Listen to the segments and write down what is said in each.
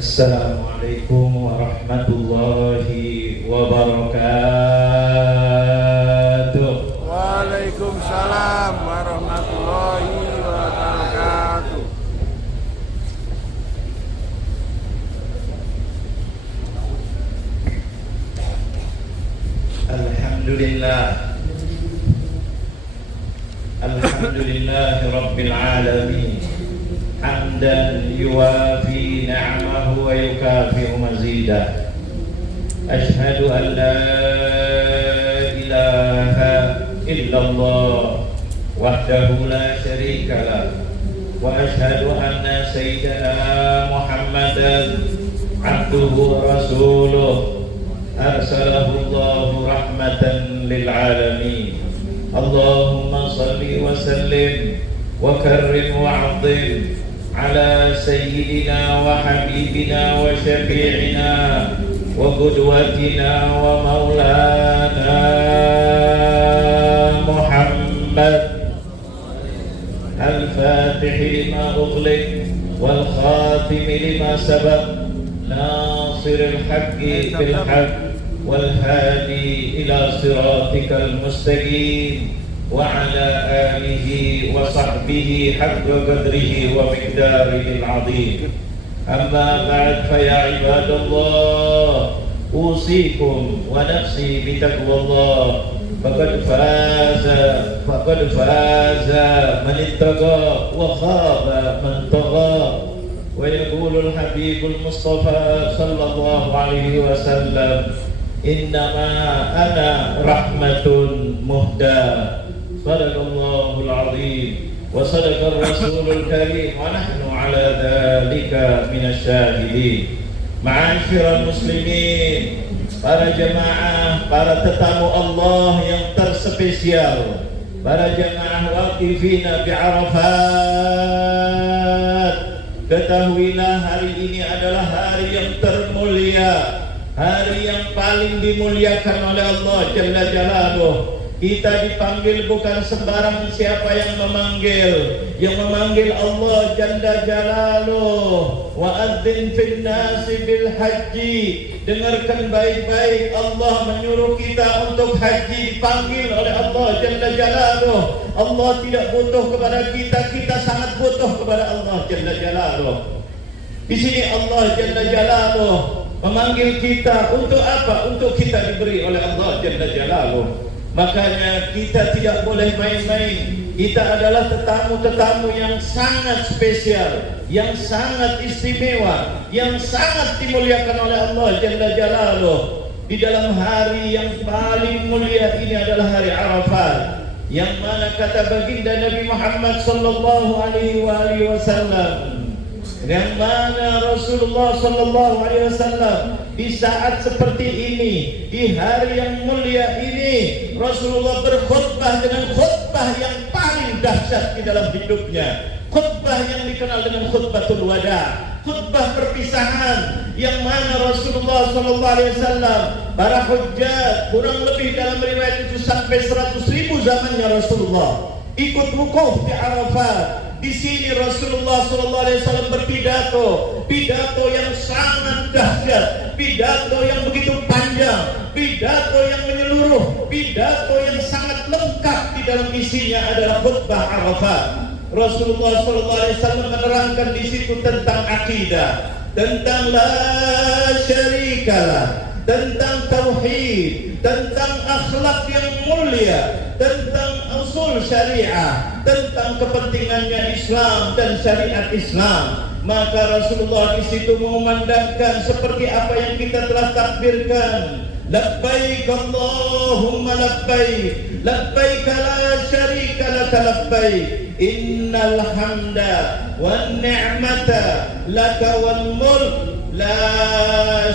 Assalamualaikum warahmatullahi wabarakatuh. Waalaikumsalam warahmatullahi wabarakatuh. Alhamdulillah. Alhamdulillahi rabbil alamin. Hamdan yuwafi ni'amahu wa yukafi'u mazidah. Ashhadu an la ilaha illallah wahdahu la syarika lah, wa ashhadu anna sayyidana Muhammadan abduhu wa rasuluh arsalahu Allahu rahmatan lil alamin. Allahumma salli wa sallim wa karrim wa 'azzim ala sayyidina wa habibina wa syafi'ina wa qudwatina wa maulana Muhammad al-fatih lima ughliq wal khatim lima sabaq nasiril haqqi bil haqq wal hadi ila siratikal mustaqim wa ala alihi wa sahbihi haqqa qadrihi wa miqdarihil azim. Amma ba'd, fa ya ibadallah, usikum wa nafsi bi taqwallah. Faqad faza man ittaqa wa khaba man tagha. Wa yaqulul habibul mustafa sallallahu alaihi wasallam, innama ana rahmatun muhda. Sadaqallahul azim wa sadaqar rasulul karim wa nahnu ala dhalika minasyahidin. Ma'asyiral muslimin, para jemaah, para tetamu Allah yang terspesial, para jemaah waqifina bi Arafat, ketahuilah hari ini adalah hari yang termulia, hari yang paling dimuliakan oleh Allah Jalla Jalaluh. Kita dipanggil bukan sembarang siapa yang memanggil Allah Jalla Jalaluh. Wa adzin fin nasi bil haji. Dengarkan baik-baik, Allah menyuruh kita untuk haji, dipanggil oleh Allah Jalla Jalaluh. Allah tidak butuh kepada kita, kita sangat butuh kepada Allah Jalla Jalaluh. Di sini Allah Jalla Jalaluh memanggil kita untuk apa? Untuk kita diberi oleh Allah Jalla Jalaluh. Makanya kita tidak boleh main-main. Kita adalah tetamu-tetamu yang sangat spesial, yang sangat istimewa, yang sangat dimuliakan oleh Allah Jalla Jalaluh. Di dalam hari yang paling mulia ini adalah hari Arafat, yang mana kata baginda Nabi Muhammad sallallahu alaihi wasallam, yang mana Rasulullah sallallahu alaihi wasallam di saat seperti ini, di hari yang mulia ini, Rasulullah berkhutbah dengan khutbah yang paling dahsyat di dalam hidupnya. Khutbah yang dikenal dengan khutbatul wada, khutbah perpisahan, yang mana Rasulullah sallallahu alaihi wasallam, para hujjat, kurang lebih dalam riwayat itu sampai 100.000 zamannya Rasulullah ikut wukuf di Arafat. Di sini Rasulullah sallallahu alaihi wasallam berpidato, pidato yang sangat dahsyat, pidato yang begitu panjang, pidato yang menyeluruh, pidato yang sangat lengkap. Di dalam isinya adalah khutbah Arafat. Rasulullah sallallahu alaihi wasallam menerangkan di situ tentang akidah, tentang la syarikalah, tentang tauhid, tentang akhlak yang mulia, tentang usul syariah, tentang kepentingannya Islam dan syariat Islam. Maka Rasulullah di situ mengumandangkan seperti apa yang kita telah takbirkan, labbaik Allahumma labbaik, labbaik la syarika laka labbaik, innal hamda wan ni'mata laka wal mulk la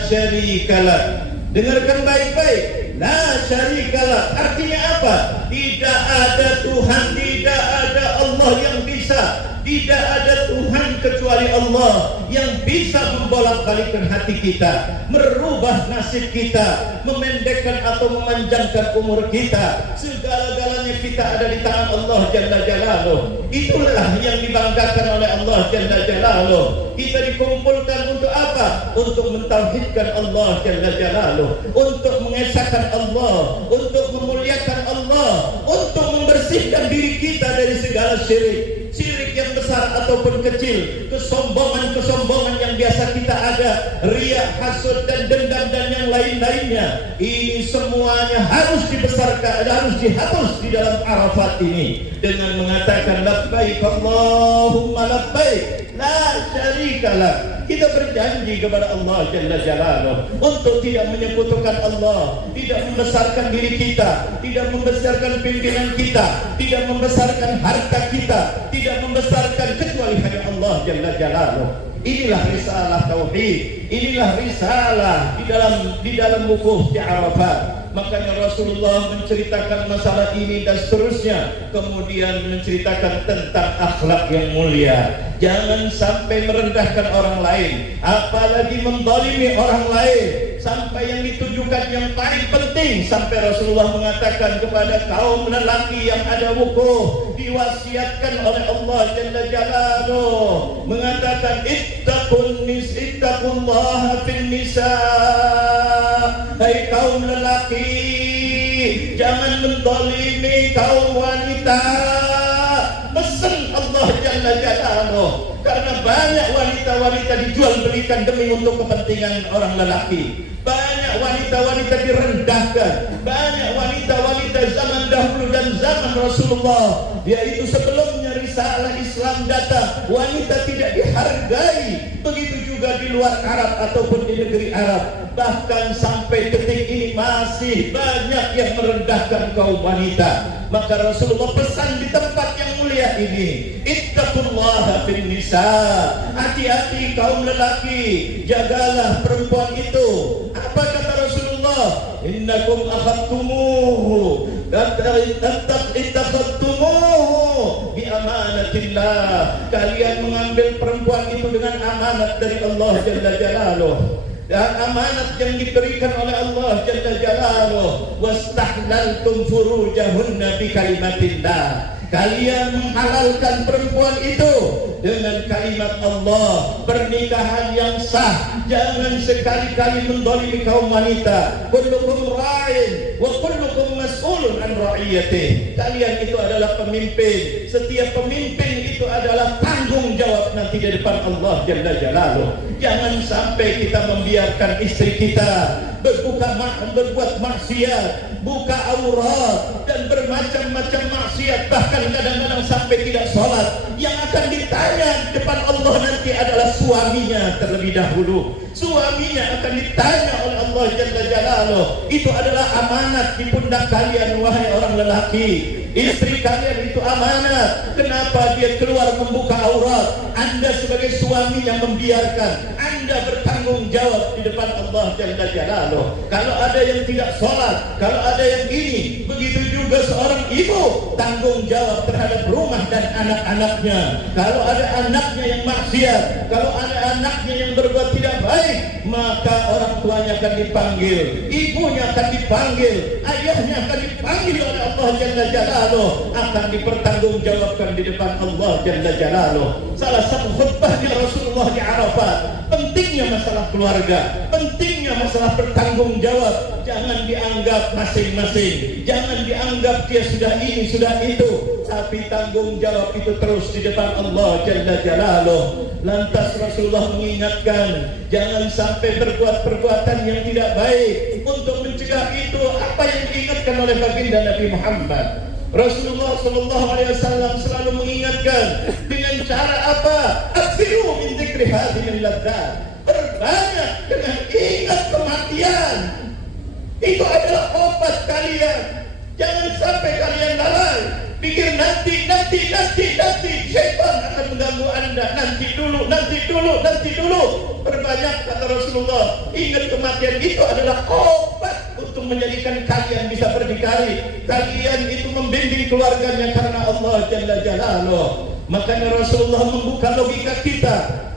syarika lak. Dengarkan baik-baik, la syarikalah artinya apa? Tidak ada Tuhan, tidak ada Allah yang bisa, tidak ada Tuhan kecuali Allah yang bisa membolak-balikkan hati kita, merubah nasib kita, memendekkan atau memanjangkan umur kita. Segala-galanya kita ada di tangan Allah Jalla Jalaluh. Itulah yang dibanggakan oleh Allah Jalla Jalaluh. Kita dikumpulkan untuk apa? Untuk mentauhidkan Allah Jalla Jalaluh, untuk mengesahkan Allah, untuk memuliakan Allah, untuk membersihkan diri kita dari segala syirik, syirik yang besar ataupun kecil, kesombongan-kesombongan yang biasa kita ada, riya, hasud dan dendam dan yang lain-lainnya. Ini semuanya harus dibesarkan, harus dihapus di dalam Arafat ini dengan mengatakan labbaik Allahumma labbaik la syarikalah. Kita berjanji kepada Allah Jalla Jalaluh untuk tidak menyekutukan Allah, tidak membesarkan diri kita, tidak membesarkan pimpinan kita, tidak membesarkan harta kita, tidak membesarkan kecuali hanya Allah Jalla Jalaluh. Inilah risalah tauhid, inilah risalah di dalam wukuf di Arafat. Makanya Rasulullah menceritakan masalah ini dan seterusnya, kemudian menceritakan tentang akhlak yang mulia. Jangan sampai merendahkan orang lain, apalagi menzalimi orang lain. Sampai yang ditujukan yang paling penting, sampai Rasulullah mengatakan kepada kaum lelaki yang ada wukuf, diwasiatkan oleh Allah Jalla Jalaluh, mengatakan ittaqullaha fin nisa. Hai kaum lelaki, jangan menzalimi kaum wanita. Pesan Allah Jalla Jalaluh, karena banyak wanita-wanita dijual belikan demi untuk kepentingan orang lelaki. Banyak wanita-wanita direndahkan, banyak wanita-wanita zaman dahulu dan zaman Rasulullah, yaitu sebelumnya risalah Islam datang, wanita tidak dihargai. Begitu juga di luar Arab ataupun di negeri Arab. Bahkan sampai detik ini masih banyak yang merendahkan kaum wanita. Maka Rasulullah pesan di tempat yang mulia ini, ittaqullaha fin nisa. Hati-hati kaum lelaki, jagalah perempuan itu. Apa kata Rasulullah? Innakum akhadtumuhu ittakhadtumuhu bi amanatillah. Kalian mengambil perempuan itu dengan amanat dari Allah Jalla Jalaluh, dan amanat yang diberikan oleh Allah Jalla Jalaluh. Wastahlaltum furujahunna bi kalimatillah. Kalian menghalalkan perempuan itu dengan kalimat Allah, pernikahan yang sah. Jangan sekali-kali mendolimi kaum wanita. Kullukum ra'in wa kullukum mas'ulun an ra'iyatih. Kalian itu adalah pemimpin. Setiap pemimpin itu adalah tanggung jawab nanti di depan Allah Jalla Jalaluh. Jangan sampai kita membiarkan istri kita berbuat maksiat, buka aurat dan bermacam-macam maksiat, bahkan kadang-kadang sampai tidak sholat. Yang akan ditanya di depan Allah nanti adalah suaminya terlebih dahulu. Suaminya akan ditanya oleh Allah Jalla Jalaluh. Itu adalah amanat di pundak kalian, wahai orang lelaki. Istri kalian itu amanat. Kenapa dia keluar membuka aurat? Anda sebagai suami yang membiarkan, Anda bertanggung jawab di depan Allah Jalla Jalaluh. Kalau ada yang tidak sholat, kalau ada yang ini, begitu juga seorang ibu tanggung jawab terhadap rumah dan anak-anaknya. Kalau ada anaknya yang maksiat, kalau ada anaknya yang berbuat tidak baik, maka orang tuanya akan dipanggil, ibunya akan dipanggil, ayahnya akan dipanggil oleh Allah Jalla Jalaluh, akan dipertanggungjawabkan di depan Allah Jalla Jalaluh. Salah satu khutbahnya Rasulullah di Arafat, pentingnya masalah keluarga, pentingnya masalah bertanggung jawab. Jangan dianggap masing-masing, jangan dianggap dia sudah ini sudah itu, tapi tanggung jawab itu terus di depan Allah Jalla Jalaluh. Lantas Rasulullah mengingatkan, jangan sampai berbuat perbuatan yang tidak baik. Untuk mencegah itu, apa yang diingatkan oleh baginda Nabi Muhammad Rasulullah SAW selalu mengingatkan dengan cara apa? Aksiru min dzikri hadhil ladzat. Berbanyak dengan ingat kematian. Itu adalah obat kalian. Jangan sampai kalian lalai. Pikir nanti syaitan akan mengganggu Anda. Nanti dulu. Berbanyak kata Rasulullah. Ingat kematian itu adalah obat untuk menjadikan kalian bisa berdikari. Kalian itu membimbing keluarganya karena Allah Jalla Jalaluh. Makanya Rasulullah membuka logika kita.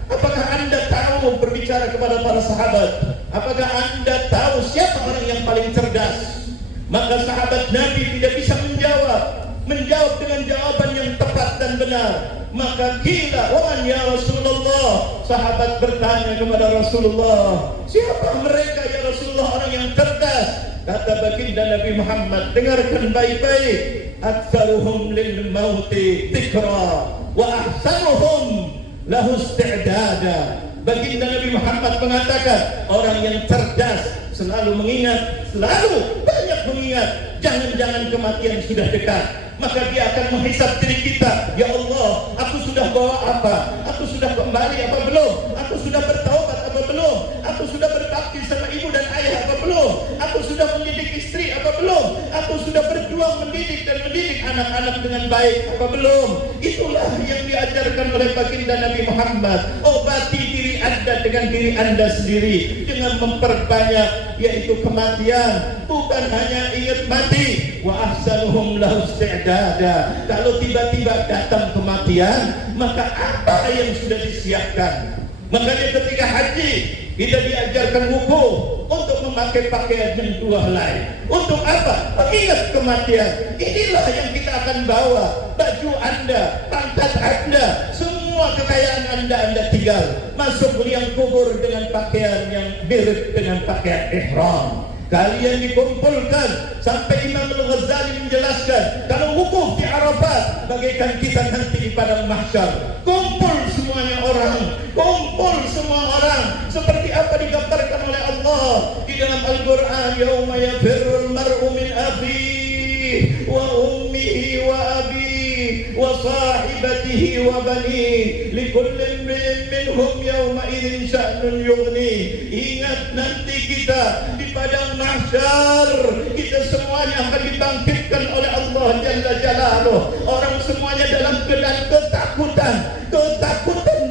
Apakah Anda tahu berbicara kepada para sahabat? Apakah Anda tahu siapa orang yang paling cerdas? Maka sahabat Nabi tidak bisa menjawab. menjawab dengan jawaban yang tepat dan benar. Maka qila waman ya Rasulullah, sahabat bertanya kepada Rasulullah, siapa mereka ya Rasulullah, orang yang cerdas? Kata baginda Nabi Muhammad, dengarkan baik-baik, aktsaruhum lil mauti dzikra wa ahsanuhum lahu isti'dada. Baginda Nabi Muhammad mengatakan, orang yang cerdas selalu mengingat, selalu banyak mengingat, jangan-jangan kematian sudah dekat. Maka dia akan menghisap diri kita, ya Allah, aku sudah bawa apa? Aku sudah kembali apa belum? Aku sudah bertaubat apa belum? Aku sudah berbakti sama ibu dan ayah apa belum? Aku sudah mendidik istri apa belum? Aku sudah berjuang mendidik dan mendidik anak-anak dengan baik apa belum? Itulah yang diajarkan oleh baginda Nabi Muhammad. Obati diri Anda dengan diri Anda sendiri dengan memperbanyak, yaitu kematian. Bukan hanya ingat mati. Wa ahsanuhum lahu isti'dada. Kalau tiba-tiba datang kematian, maka apa yang sudah disiapkan? Makanya ketika haji kita diajarkan wukuf untuk memakai pakaian yang 2 helai. Untuk apa? Mengingat kematian. Inilah yang kita akan bawa. Baju Anda, pangkat Anda, semua kekayaan Anda tinggal masuk liang kubur dengan pakaian yang mirip dengan pakaian ihram. Kalian dikumpulkan sampai Imam Al-Ghazali menjelaskan, kalau wukuf di Arafat bagaikan kita nanti di padang mahsyar. Kumpul semuanya orang, kumpul semua orang. Seperti apa digambarkan oleh Allah di dalam Al-Quran, yauma yafirrul mar'u min akhihi wa ummihi wa abihi wa sahibatihi wa banihi likulli imrin minhum yawma idzin sya'nun yughni. Ingat nanti kita di padang mahsyar, kita semuanya akan dibangkitkan oleh Allah Jalla Jalaluh. Orang semuanya dalam keadaan ketakutan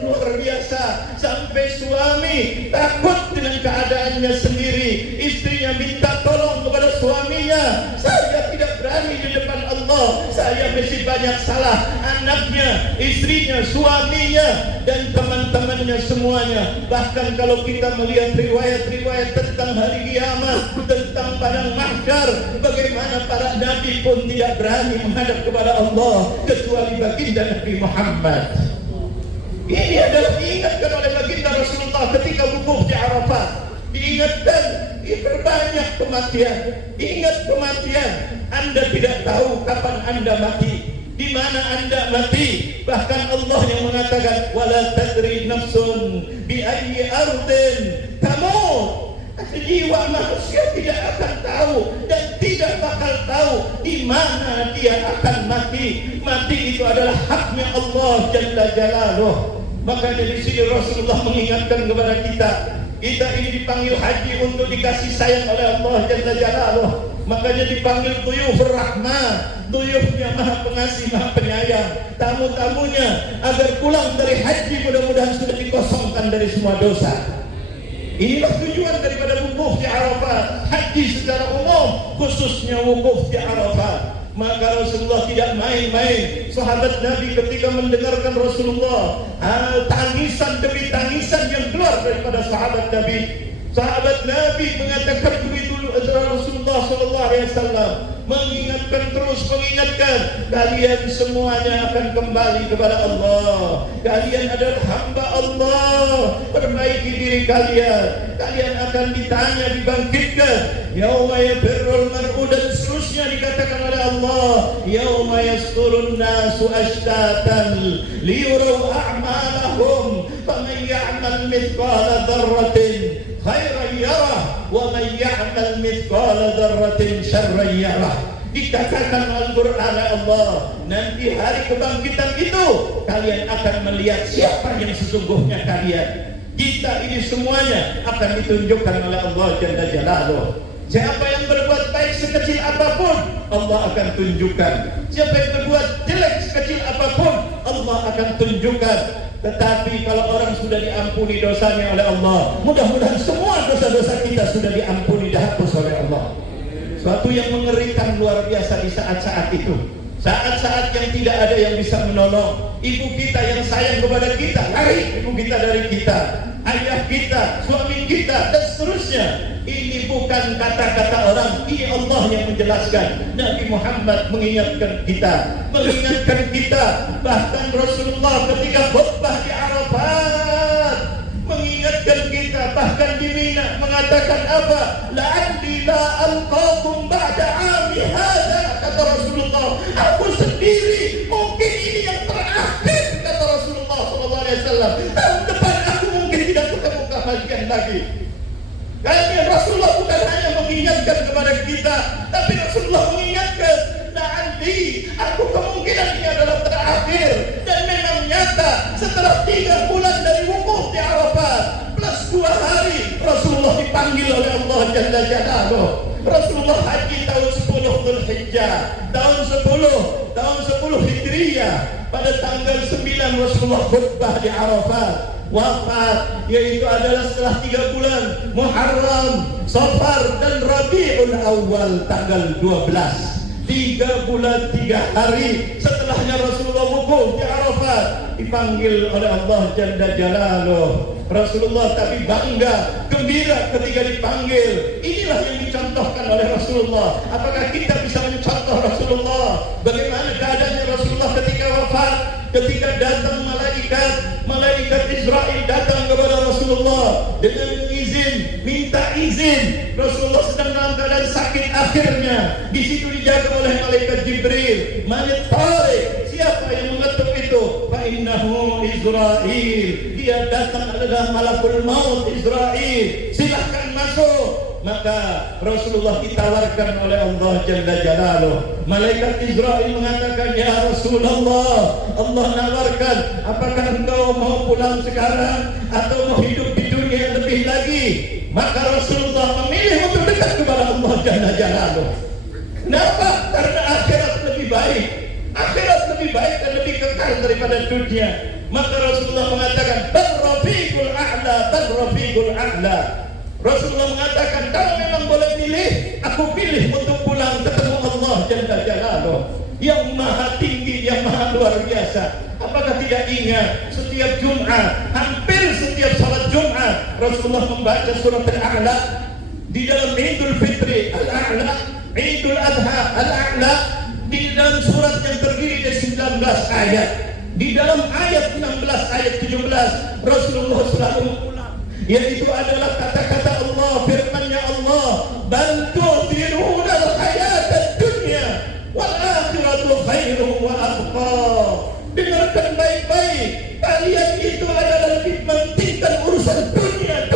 luar biasa. Sampai suami takut dengan keadaannya sendiri. Istrinya minta tolong kepada suaminya, saya tidak berani di depan Allah, saya masih banyak salah. Anaknya, istrinya, suaminya, dan teman-temannya semuanya. Bahkan kalau kita melihat riwayat-riwayat tentang hari kiamat, tentang padang mahsyar, bagaimana para nabi pun tidak berani menghadap kepada Allah kecuali baginda Nabi Muhammad. Ini adalah diingatkan oleh baginda Rasulullah ketika wukuf di Arafat. Diingatkan, diperbanyak kematian. Ingat kematian. Anda tidak tahu kapan Anda mati, di mana Anda mati. Bahkan Allah yang mengatakan, wala tadri nafsun bi ayyi ardin tamut. Jiwa manusia tidak akan tahu dan tidak bakal tahu di mana dia akan mati. Mati itu adalah haknya Allah Jalla Jalaluh. Makanya di sini Rasulullah mengingatkan kepada kita, kita ini dipanggil haji untuk dikasih sayang oleh Allah Jalla Jalaluh. Makanya dipanggil Duyufur Rahmah, Duyufnya Maha Pengasih, Maha Penyayang. Tamu-tamunya agar pulang dari haji mudah-mudahan sudah dikosongkan dari semua dosa. Inilah tujuan daripada wukuf di Arafat. Haji secara umum, khususnya wukuf di Arafat. Maka Rasulullah tidak main-main. Sahabat Nabi ketika mendengarkan Rasulullah, tangisan demi tangisan yang keluar daripada sahabat Nabi. Sahabat Nabi mengatakan begitu Rasulullah SAW mengingatkan, terus mengingatkan, kalian semuanya akan kembali kepada Allah. Kalian adalah hamba Allah. Perbaiki diri kalian. Kalian akan ditanya, dibangkitkan. Yauma yafirrul mar'u, dan seterusnya dikatakan oleh Allah, yauma yasturun nasu ashtatan liyuraw a'malahum faman ya'mal mithqala dzarratin khairan yarah wa man ya'mal mithqala dzarratin syarran yarah. Dikatakan Al-Quran Allah, nanti hari kebangkitan itu kalian akan melihat siapa yang sesungguhnya kalian. Kita ini semuanya akan ditunjukkan oleh Allah Jalla Jalaluh. Siapa yang berbuat baik sekecil apapun, Allah akan tunjukkan. Siapa yang berbuat jelek sekecil apapun, Allah akan tunjukkan. Tetapi kalau orang sudah diampuni dosanya oleh Allah, mudah-mudahan semua dosa-dosa kita sudah diampuni, dihapus oleh Allah. Suatu yang mengerikan luar biasa di saat-saat itu. Saat-saat yang tidak ada yang bisa menolong. Ibu kita yang sayang kepada kita, lari ibu kita dari kita. Ayah kita, suami kita, dan seterusnya. Ini Ini bukan kata-kata orang, ini Allah yang menjelaskan. Nabi Muhammad mengingatkan kita, bahkan Rasulullah ketika khutbah di Arafat mengingatkan kita, bahkan di Mina mengatakan apa? La'alli la alqakum ba'da 'ami hadza, kata Rasulullah. Aku sendiri mungkin ini yang terakhir, kata Rasulullah sallallahu alaihi wasallam. Tahun depan aku mungkin tidak ketemu kalian lagi. Karena Rasulullah bukan hanya mengingatkan kepada kita, tapi Rasulullah mengingatkan, la'alli, aku kemungkinan ini adalah terakhir. Dan memang nyata, setelah 3 bulan dari wukuf di Arafat plus 2 hari, Rasulullah dipanggil oleh Allah Jalla Jalaluh. Rasulullah haji tahun 10 Dzulhijjah, tahun 10 Hijriyah. Pada tanggal 9 Rasulullah khutbah di Arafat. Wafat yaitu adalah setelah 3 bulan Muharram, Safar dan Rabiul Awal tanggal 12. 3 bulan 3 hari setelahnya Rasulullah wukuf di Arafat, dipanggil oleh Allah Jalla Jalaluh. Rasulullah tapi bangga, gembira ketika dipanggil. Inilah yang dicontohkan oleh Rasulullah. Apakah kita bisa mencontoh Rasulullah? Bagaimana keadaannya Rasulullah ketika wafat? Ketika datang malaikat Israel datang kepada Rasulullah dengan izin, minta izin. Rasulullah sedang dalam keadaan sakit akhirnya. Di situ dijaga oleh malaikat Jibril. Malaikat Tariq, siapa yang mengetuk itu? Fa innahu Israel. Dia datang adalah malakul maut Israel. Silahkan masuk. Maka Rasulullah ditawarkan oleh Allah Jalla Jalaluh. Malaikat Israel mengatakan, ya Rasulullah, Allah nawarkan, apakah engkau mau pulang sekarang atau mau hidup di dunia yang lebih lagi? Maka Rasulullah memilih untuk dekat kepada Allah Jalla Jalaluh. Kenapa? Karena akhirat lebih baik. Akhirat lebih baik dan lebih kekal daripada dunia. Maka Rasulullah mengatakan, Rafiqul A'la, Rafiqul A'la. Rasulullah mengatakan, kalau memang boleh pilih, aku pilih untuk pulang ketemu Allah Jalla Jalaluh, yang maha tinggi, yang maha luar biasa. Apakah tidak ingat setiap Jumat, hampir setiap salat Jumat, Rasulullah membaca surat Al-A'la. Di dalam Idul Fitri Al-A'la, Idul Adha Al-A'la. Di dalam surat yang terdiri dari 19 ayat, di dalam ayat 16, ayat 17, Rasulullah selalu mengulang, yaitu adalah kata-kata Allah, firman-Nya Allah, bal tu'thiruna al-hayata ad-dunya wal akhiratu khairun wa abqa. Dengarkan baik-baik, kalian itu adalah lebih mementingkan urusan dunia.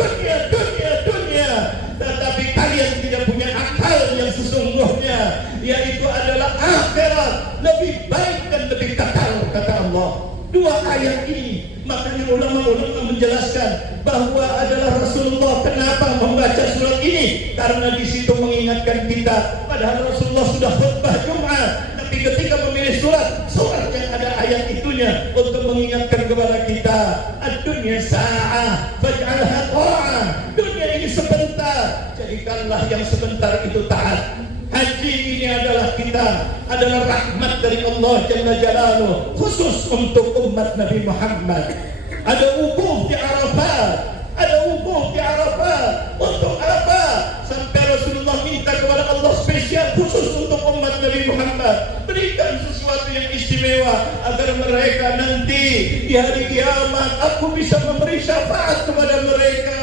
Tetapi kalian tidak punya akal yang sesungguhnya, yaitu adalah akhirat lebih baik dan lebih kekal, kata Allah. 2 ayat ini, makanya ulama-ulama menjelaskan bahwa adalah Rasulullah kenapa membaca surat ini, karena di situ mengingatkan kita. Padahal Rasulullah sudah khutbah Jumat, tapi ketika memilih surat yang ada ayat itunya untuk mengingatkan kepada kita, ad-dunya sa'ah faj'alha ta'ah. Dunia ini sebentar, jadikanlah yang sebentar itu taat. Haji ini adalah adalah rahmat dari Allah Jalla Jalaluh, khusus untuk umat Nabi Muhammad. Ada wukuf di Arafat, untuk apa? Sampai Rasulullah minta kepada Allah spesial khusus untuk umat Nabi Muhammad, berikan sesuatu yang istimewa agar mereka nanti di hari kiamat aku bisa memberi syafaat kepada mereka.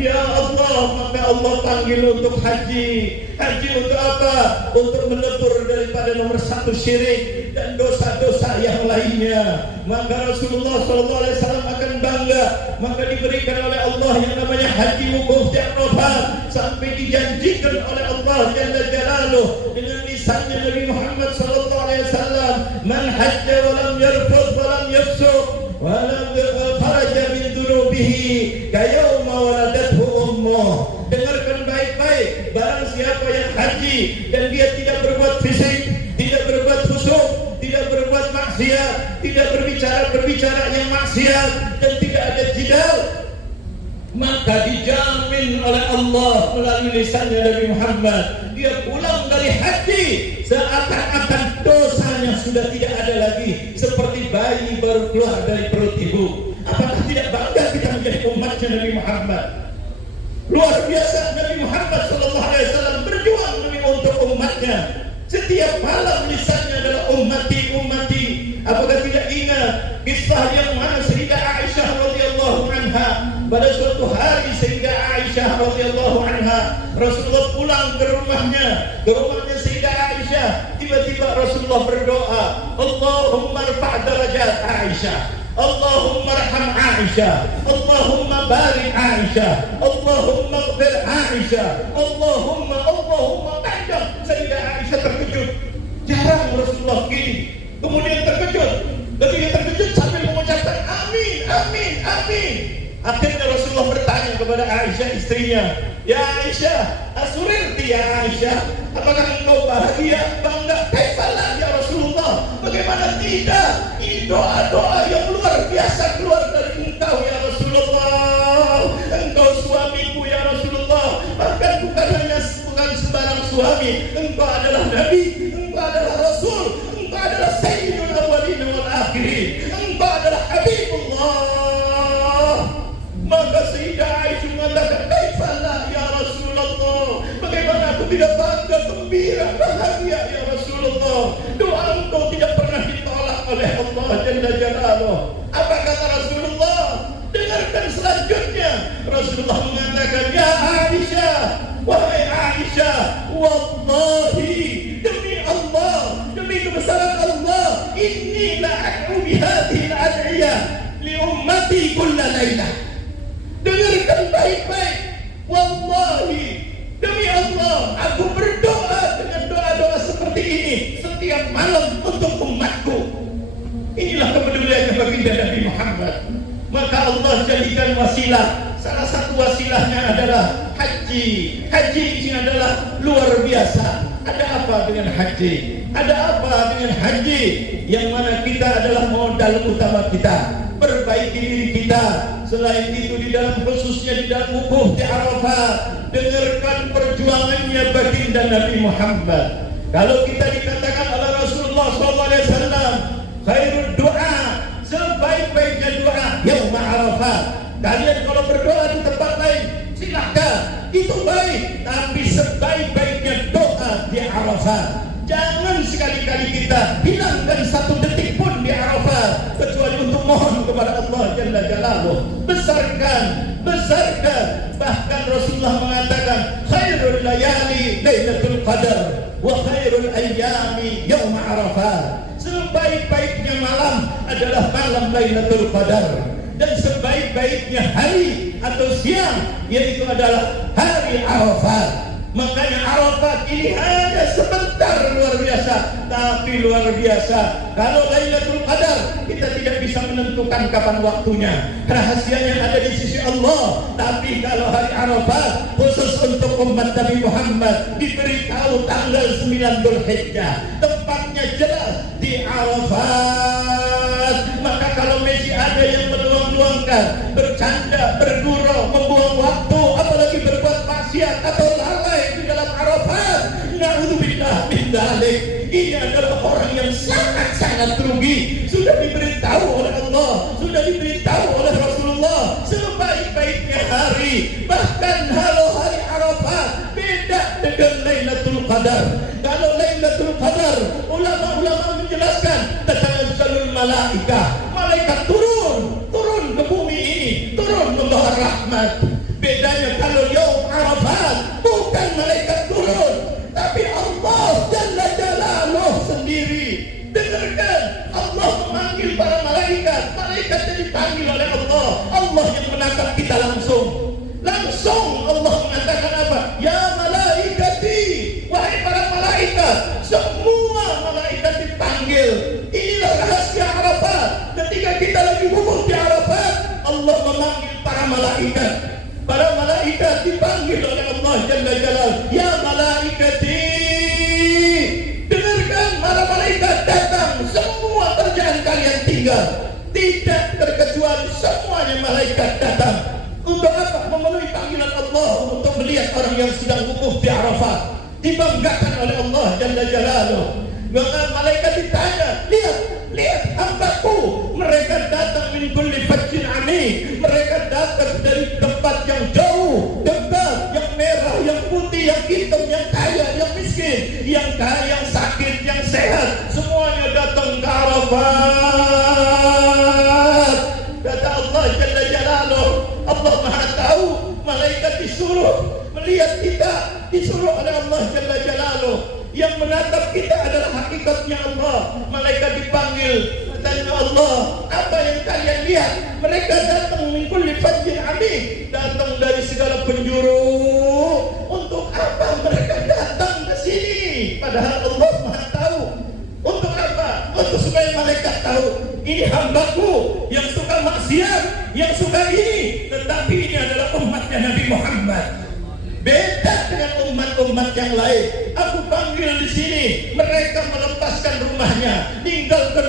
Ya Allah, maka Allah panggil untuk haji. Haji untuk apa? Untuk melebur daripada nomor 1 syirik dan dosa-dosa yang lainnya. Maka Rasulullah SAW akan bangga. Maka diberikan oleh Allah yang namanya haji wukuf di Arafat, sampai dijanjikan oleh Allah Jalla Jalaluh dengan lisannya Nabi Muhammad SAW, man hajja wa lam yarfud wa lam yafsuq wa lam kharaja min dhunubihi kayawma waladathu ummuh. Dengarkan baik-baik, barang siapa yang haji dan dia tidak berbuat fisik, tidak berbuat fusuk, tidak berbuat maksiat, tidak berbicara yang maksiat, dan tidak ada jidal, maka dijamin oleh Allah melalui lisannya Nabi Muhammad, dia pulang dari haji seakan-akan dosanya sudah tidak ada lagi, seperti bayi baru keluar dari perut ibu. Apakah tidak bangga kita menjadi umatnya Nabi Muhammad? Luar biasa Nabi Muhammad SAW berjuang demi untuk umatnya. Setiap malam lisannya adalah ummati, ummati. Apakah tidak ingat kisah yang mana Sayyidah Aisyah radhiyallahu anha, pada suatu hari Sayyidah Aisyah radhiyallahu anha, Rasulullah pulang ke rumahnya Sayyidah Aisyah. Tiba-tiba Rasulullah berdoa, Allahumma rfa' darajat Aisyah, Allahumma arham Aisyah, Allahumma barik Aisyah, Allahumma ighfir Aisyah, Allahumma panjang. Sayyidah Aisyah terkejut. Jarang Rasulullah gini. Kemudian terkejut. Ketika terkejut sambil mengucapkan amin, amin, amin. Akhirnya Rasulullah bertanya kepada Aisyah istrinya, ya Aisyah, asurirti ya Aisyah, apakah engkau bahagia, bangga? Kaifalah ya Rasulullah, bagaimana tidak? Ini doa-doa yang luar biasa keluar dari engkau ya Rasulullah. Engkau suamiku ya Rasulullah. Bahkan bukan sembarang suami, engkau adalah Nabi, engkau adalah Rasul, engkau adalah Sayyidul Awwalin wal Akhirin, engkau adalah Habibullah. Maka Sayyidah Aisyah mengatakan, kaifalah ya Rasulullah, bagaimana aku tidak bangga, gembira, bahagia ya Rasulullah. Doa engkau tidak pernah ditolak oleh Allah Jalla Jalaluh. Apa kata Rasulullah? Dengarkan selanjutnya. Rasulullah mengatakan, ya Aisyah, wahai Aisyah, wallahi, demi Allah, demi kebesaran Allah, inni la'ad'u bihadhihi al-ad'iyah li ummati kulla lailah. Dengarkan baik-baik. Wallahi, demi Allah, aku berdoa dengan doa-doa seperti ini setiap malam untuk umatku. Inilah kepedulian baginda Nabi Muhammad. Maka Allah jadikan wasilah. Salah satu wasilahnya adalah haji. Haji ini adalah luar biasa. Ada apa dengan haji? Ada apa dengan haji? Yang mana kita adalah modal utama kita. Perbaiki diri kita. Selain itu di dalam khususnya di dalam wukuf di Arafah, dengarkan perjuangannya baginda Nabi Muhammad. Kalau kita dikatakan oleh Rasulullah SAW, khairul doa, sebaik-baiknya doa yaum Arafah. Kalian kalau berdoa di tempat lain silahkan, itu baik, tapi sebaik-baiknya doa di Arafah. Jangan sekali-kali kita hilangkan satu detik pun di Arafah kecuali untuk mohon kepada Allah Jalla Jalaluh. Besarkan. Bahkan Rasulullah mengatakan, khairul layali lailatul qadar wa khairul ayyami yaum Arafah. Sebaik-baiknya malam adalah malam Lailatul Qadar, dan sebaik-baiknya hari atau siang yaitu adalah hari Arafah. Makanya Arafat ini hanya sebentar, luar biasa, tapi luar biasa. Kalau Lailatul Qadar kita tidak bisa menentukan kapan waktunya, rahasianya ada di sisi Allah. Tapi kalau hari Arafat khusus untuk umat Nabi Muhammad diberitahu tanggal 9 Dzulhijjah, tempatnya jelas di Arafat. Maka kalau masih ada yang meluang-luangkan, bercanda, bergurau, membuang waktu, apalagi berbuat maksiat atau lalai di dalam Arafat, na'udzubillah min dzalik, ini adalah orang yang sangat-sangat rugi. Sudah diberitahu oleh Allah, sudah diberitahu oleh Rasulullah, sebaik-baiknya hari, bahkan kalau hari Arafat beda dengan Lailatul Qadar. Kalau Lailatul Qadar, ulama-ulama menjelaskan, tatazzalul malaikat turun ke bumi ini, turun membawa rahmat. Bedanya kalau yaum Arafat bukan malaikat turun, tapi Allah Jalla Jalaluh sendiri. Dengarkan, Allah memanggil para malaikat, malaikatnya dipanggil oleh Allah. Allah yang menatap kita langsung Allah mengatakan apa? Ya malaikati, wahai para malaikat. Semua malaikat dipanggil. Inilah rahasia Arafat. Ketika kita lagi wukuf di Arafat, Allah memanggil para malaikat. Para malaikat dipanggil oleh Allah Jalla Jalal. Ya malaikati, dengarkan, para malaikat datang. Semua kerjaan kalian tinggal, tidak terkecuali semuanya malaikat datang. Untuk apa? Memenuhi panggilan Allah, untuk melihat orang yang sedang wukuf di Arafah, dibanggakan oleh Allah Jalla Jalaluh. Maka malaikat ditanya, lihat hambaku, mereka datang min kulli fajjin amik, mereka datang dari tempat yang jauh, dekat, yang sakit, yang sehat, semuanya datang ke Arafat. Kata Allah Jalla Jalaluh, Allah Maha Tahu, malaikat disuruh melihat kita, disuruh oleh Allah Jalla Jalaluh. Yang menatap kita adalah hakikatnya Allah. Malaikat dipanggil, tanya Allah, apa yang kalian lihat? Mereka datang min kulli fajjin amik, datang dari segala penjuru. Untuk apa mereka datang ke sini? Padahal Allah Maha Tahu. Untuk apa? Untuk supaya malaikat tahu, ini hambaku yang suka maksiat, yang suka ini, tetapi ini adalah umatnya Nabi Muhammad. Beda dengan umat-umat yang lain. Aku panggil di sini, mereka melepaskan rumahnya, ninggalkan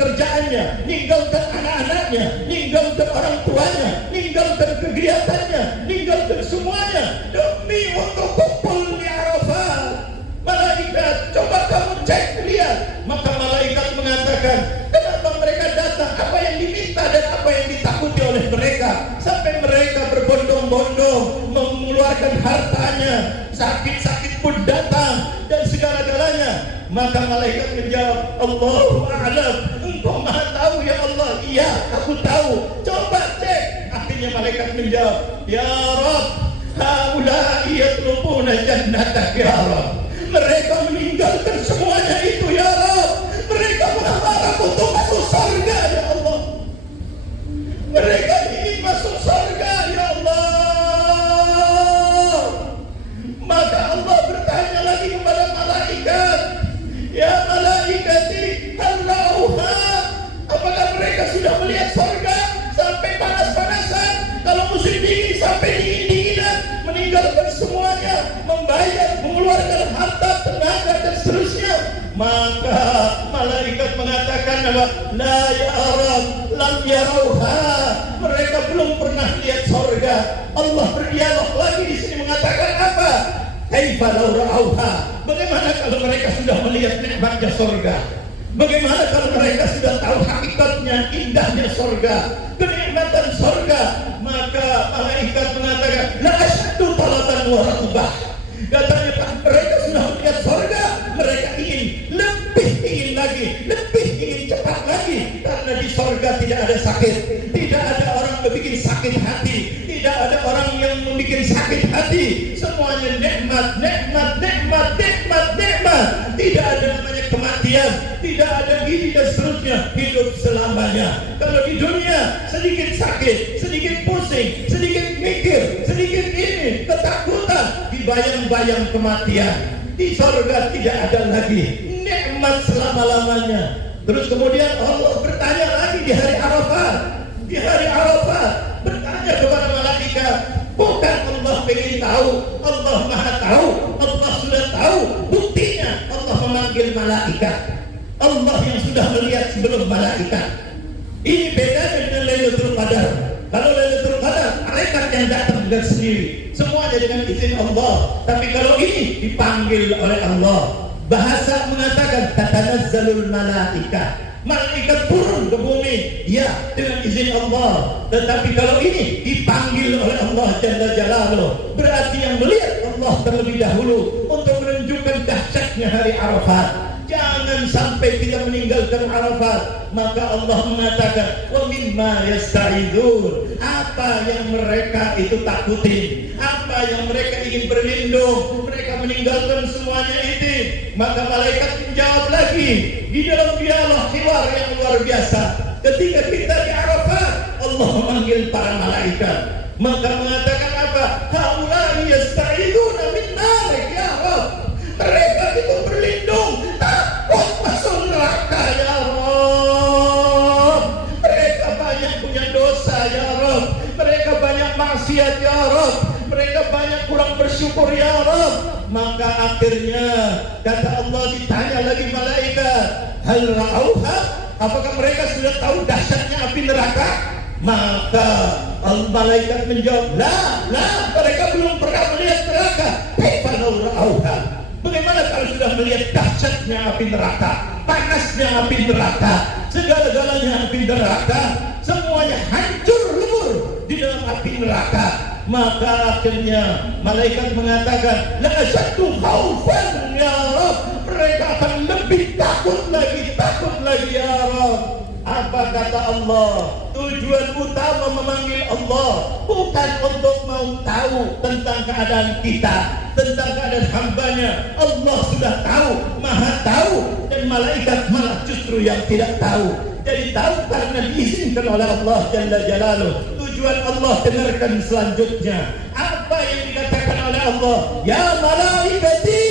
kerjaannya, ninggalkan anak-anaknya, ninggalkan orang tuanya, ninggalkan kegiatannya, ninggalkan semuanya demi untuk kumpul di Arafah. Malaikat, coba kamu cek, lihat. Maka malaikat mengatakan, kenapa mereka datang? Apa yang diminta dan apa yang ditakuti oleh mereka? Sampai mereka berbondong-bondong mengeluarkan hartanya, sakit-sakit pun datang dan segala-galanya. Maka malaikat menjawab, Allahu a'lam, engkau Maha Tahu ya Allah. Iya, aku tahu. Coba cek. Akhirnya malaikat menjawab, Ya Rabb, haula'i yatlubuna jannatak ya Rabb. Mereka meninggalkan semuanya itu ya Rabb. Mereka mengharap untuk masuk surga ya Allah. Mereka ingin masuk surga ya Allah. Maka Allah bertanya lagi kepada malaikat, Ya malaikati, hal ra'uha, apakah mereka sudah melihat surga sampai panas-panasan? Kalau musim dingin sampai dingin-dinginan, meninggalkan semuanya, membayar, mengeluarkan harta, tenaga dan seterusnya. Maka malaikat mengatakan apa? La ya Rabb, lam yarauha. Mereka belum pernah lihat surga. Allah berdialog lagi di sini mengatakan apa? Kaifa law ra'auha? Bagaimana kalau mereka sudah melihat nikmatnya surga? Bagaimana kalau mereka sudah tahu hakikatnya, indahnya surga, kenikmatan surga? Maka malaikat mengatakan, la asyaddu talatan wa raghbah. Katanya Pak, mereka sudah melihat surga, mereka ingin lagi, lebih ingin cepat lagi, karena di surga tidak ada sakit, tidak ada orang membuat sakit hati, tidak ada orang yang membuat sakit hati, semuanya nikmat. Tidak ada namanya kematian, tidak ada gini dan seterusnya, hidup selamanya. Kalau di dunia sedikit sakit, sedikit pusing, sedikit mikir, sedikit ini ketakutan, dibayang-bayang kematian. Di surga tidak ada lagi nikmat selama-lamanya. Terus kemudian Allah bertanya lagi di hari Arafat. Di hari Arafat bertanya kepada malaikat, bukan Allah ingin tahu, Allah Maha Tahu, Allah sudah tahu. Buktinya Allah memanggil malaikat, Allah yang sudah melihat sebelum malaikat. Ini bedanya dengan Lailatul Qadar. Kalau Lailatul Qadar, malaikat yang datang dengan sendiri, semuanya dengan izin Allah. Tapi kalau ini dipanggil oleh Allah. Bahasa mengatakan tatanazzalul malaikah, malaikat turun ke bumi, ya, dengan izin Allah. Tetapi kalau ini dipanggil oleh Allah Jalla Jalaluh, berarti yang melihat Allah terlebih dahulu untuk menunjukkan dahsyatnya hari Arafat. Jangan sampai kita meninggalkan Arafat. Maka Allah mengatakan, wa mimma yasta'idun, apa yang mereka itu takutin, apa yang mereka ingin berlindung, mereka meninggalkan semuanya itu. Maka malaikat menjawab lagi di dalam dialog hiwar yang luar biasa. Ketika kita di Arafat, Allah memanggil para malaikat, maka mengatakan apa? Haula'i yasta'iduna min narik ya Rabb. Mereka itu berlindung, takut masuk neraka ya Rabb. Mereka banyak punya dosa ya Rabb. Mereka banyak maksiat ya Rabb. Mereka banyak kurang bersyukur ya Rabb. Maka akhirnya kata Allah, ditanya lagi malaikat, hal ra'auha, apakah mereka sudah tahu dahsyatnya api neraka? Maka malaikat menjawab, la, mereka belum pernah melihat neraka. Kaifa law ra'auha? Bagaimana kalau sudah melihat dahsyatnya api neraka, panasnya api neraka, segala-galanya api neraka, semuanya hancur lebur di dalam api neraka? Maka akhirnya malaikat mengatakan, la asyaddu khaufan ya Rabb, mereka akan lebih takut lagi ya Rabb. Apa kata Allah? Tujuan utama memanggil Allah bukan untuk mau tahu tentang keadaan kita, tentang keadaan hambanya. Allah sudah tahu, maha tahu, dan malaikat malah justru yang tidak tahu. Jadi tahu karena diizinkan oleh Allah Jalla Jalaluh. Tujuan Allah, dengarkan selanjutnya apa yang dikatakan oleh Allah. Ya malaikati,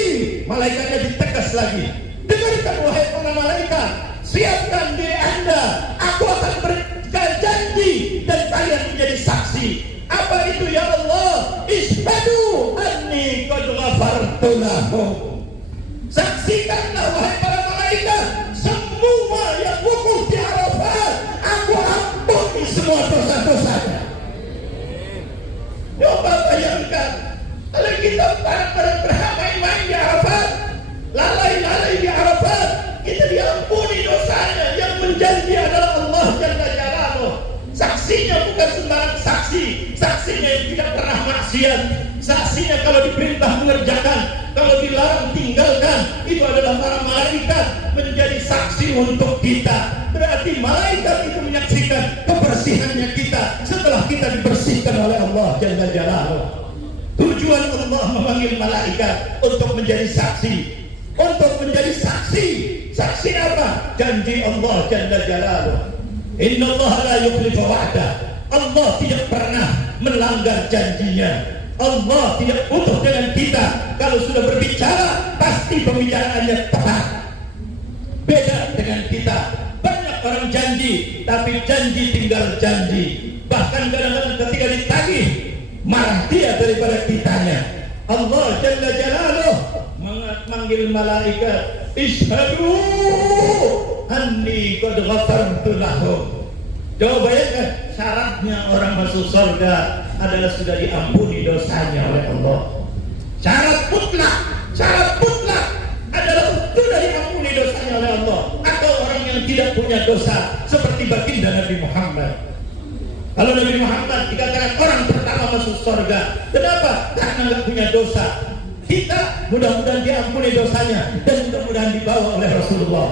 malaikatnya ditegas lagi. Dengarkan wahai para malaikat, siapkan diri Anda, aku akan berjanji dan kalian menjadi saksi. Apa itu ya Allah? Ishhadu anni qad ghafartu lahum. Saksikanlah wahai para malaikat, semua yang wukuf di Arafat aku ampuni semua dosa-dosanya. Coba bayangkan kalau kita bermain-main di Arafat, lalai-lalai di Arafat, kita diampuni dosanya. Yang menjanji adalah Allah Jalla Jalaluh. Saksinya bukan sembarang saksi, saksinya yang tidak pernah maksiat, saksinya kalau diperintah mengerjakan, kalau dilarang tinggalkan. Itu adalah para malaikat menjadi saksi untuk kita. Berarti malaikat itu menyaksikan kebersihannya kita setelah kita dibersihkan oleh Allah Jalla Jalaluh. Tujuan Allah memanggil malaikat untuk menjadi saksi, untuk menjadi saksi. Saksi apa? Janji Allah Jalla Jalaluh. Inna Allah la yukhlifu wa'dah. Allah tidak pernah melanggar janjinya. Allah tidak utuh dengan kita. Kalau sudah berbicara, pasti pembicaraannya tepat. Beda dengan kita. Banyak orang janji, tapi janji tinggal janji. Bahkan kadang-kadang ketika ditagih, marah dia daripada ditanya. Allah Jalla Jalaluh manggil malaikat, ishhadu anni qad ghafartu lahum. Coba bayangkan, syaratnya orang masuk surga adalah sudah diampuni dosanya oleh Allah. Syarat mutlak adalah sudah diampuni dosanya oleh Allah. Atau orang yang tidak punya dosa seperti baginda Nabi Muhammad. Kalau Nabi Muhammad dikatakan orang pertama masuk surga, kenapa? Karena nggak punya dosa. Kita mudah-mudahan diampuni dosanya dan mudah-mudahan dibawa oleh Rasulullah.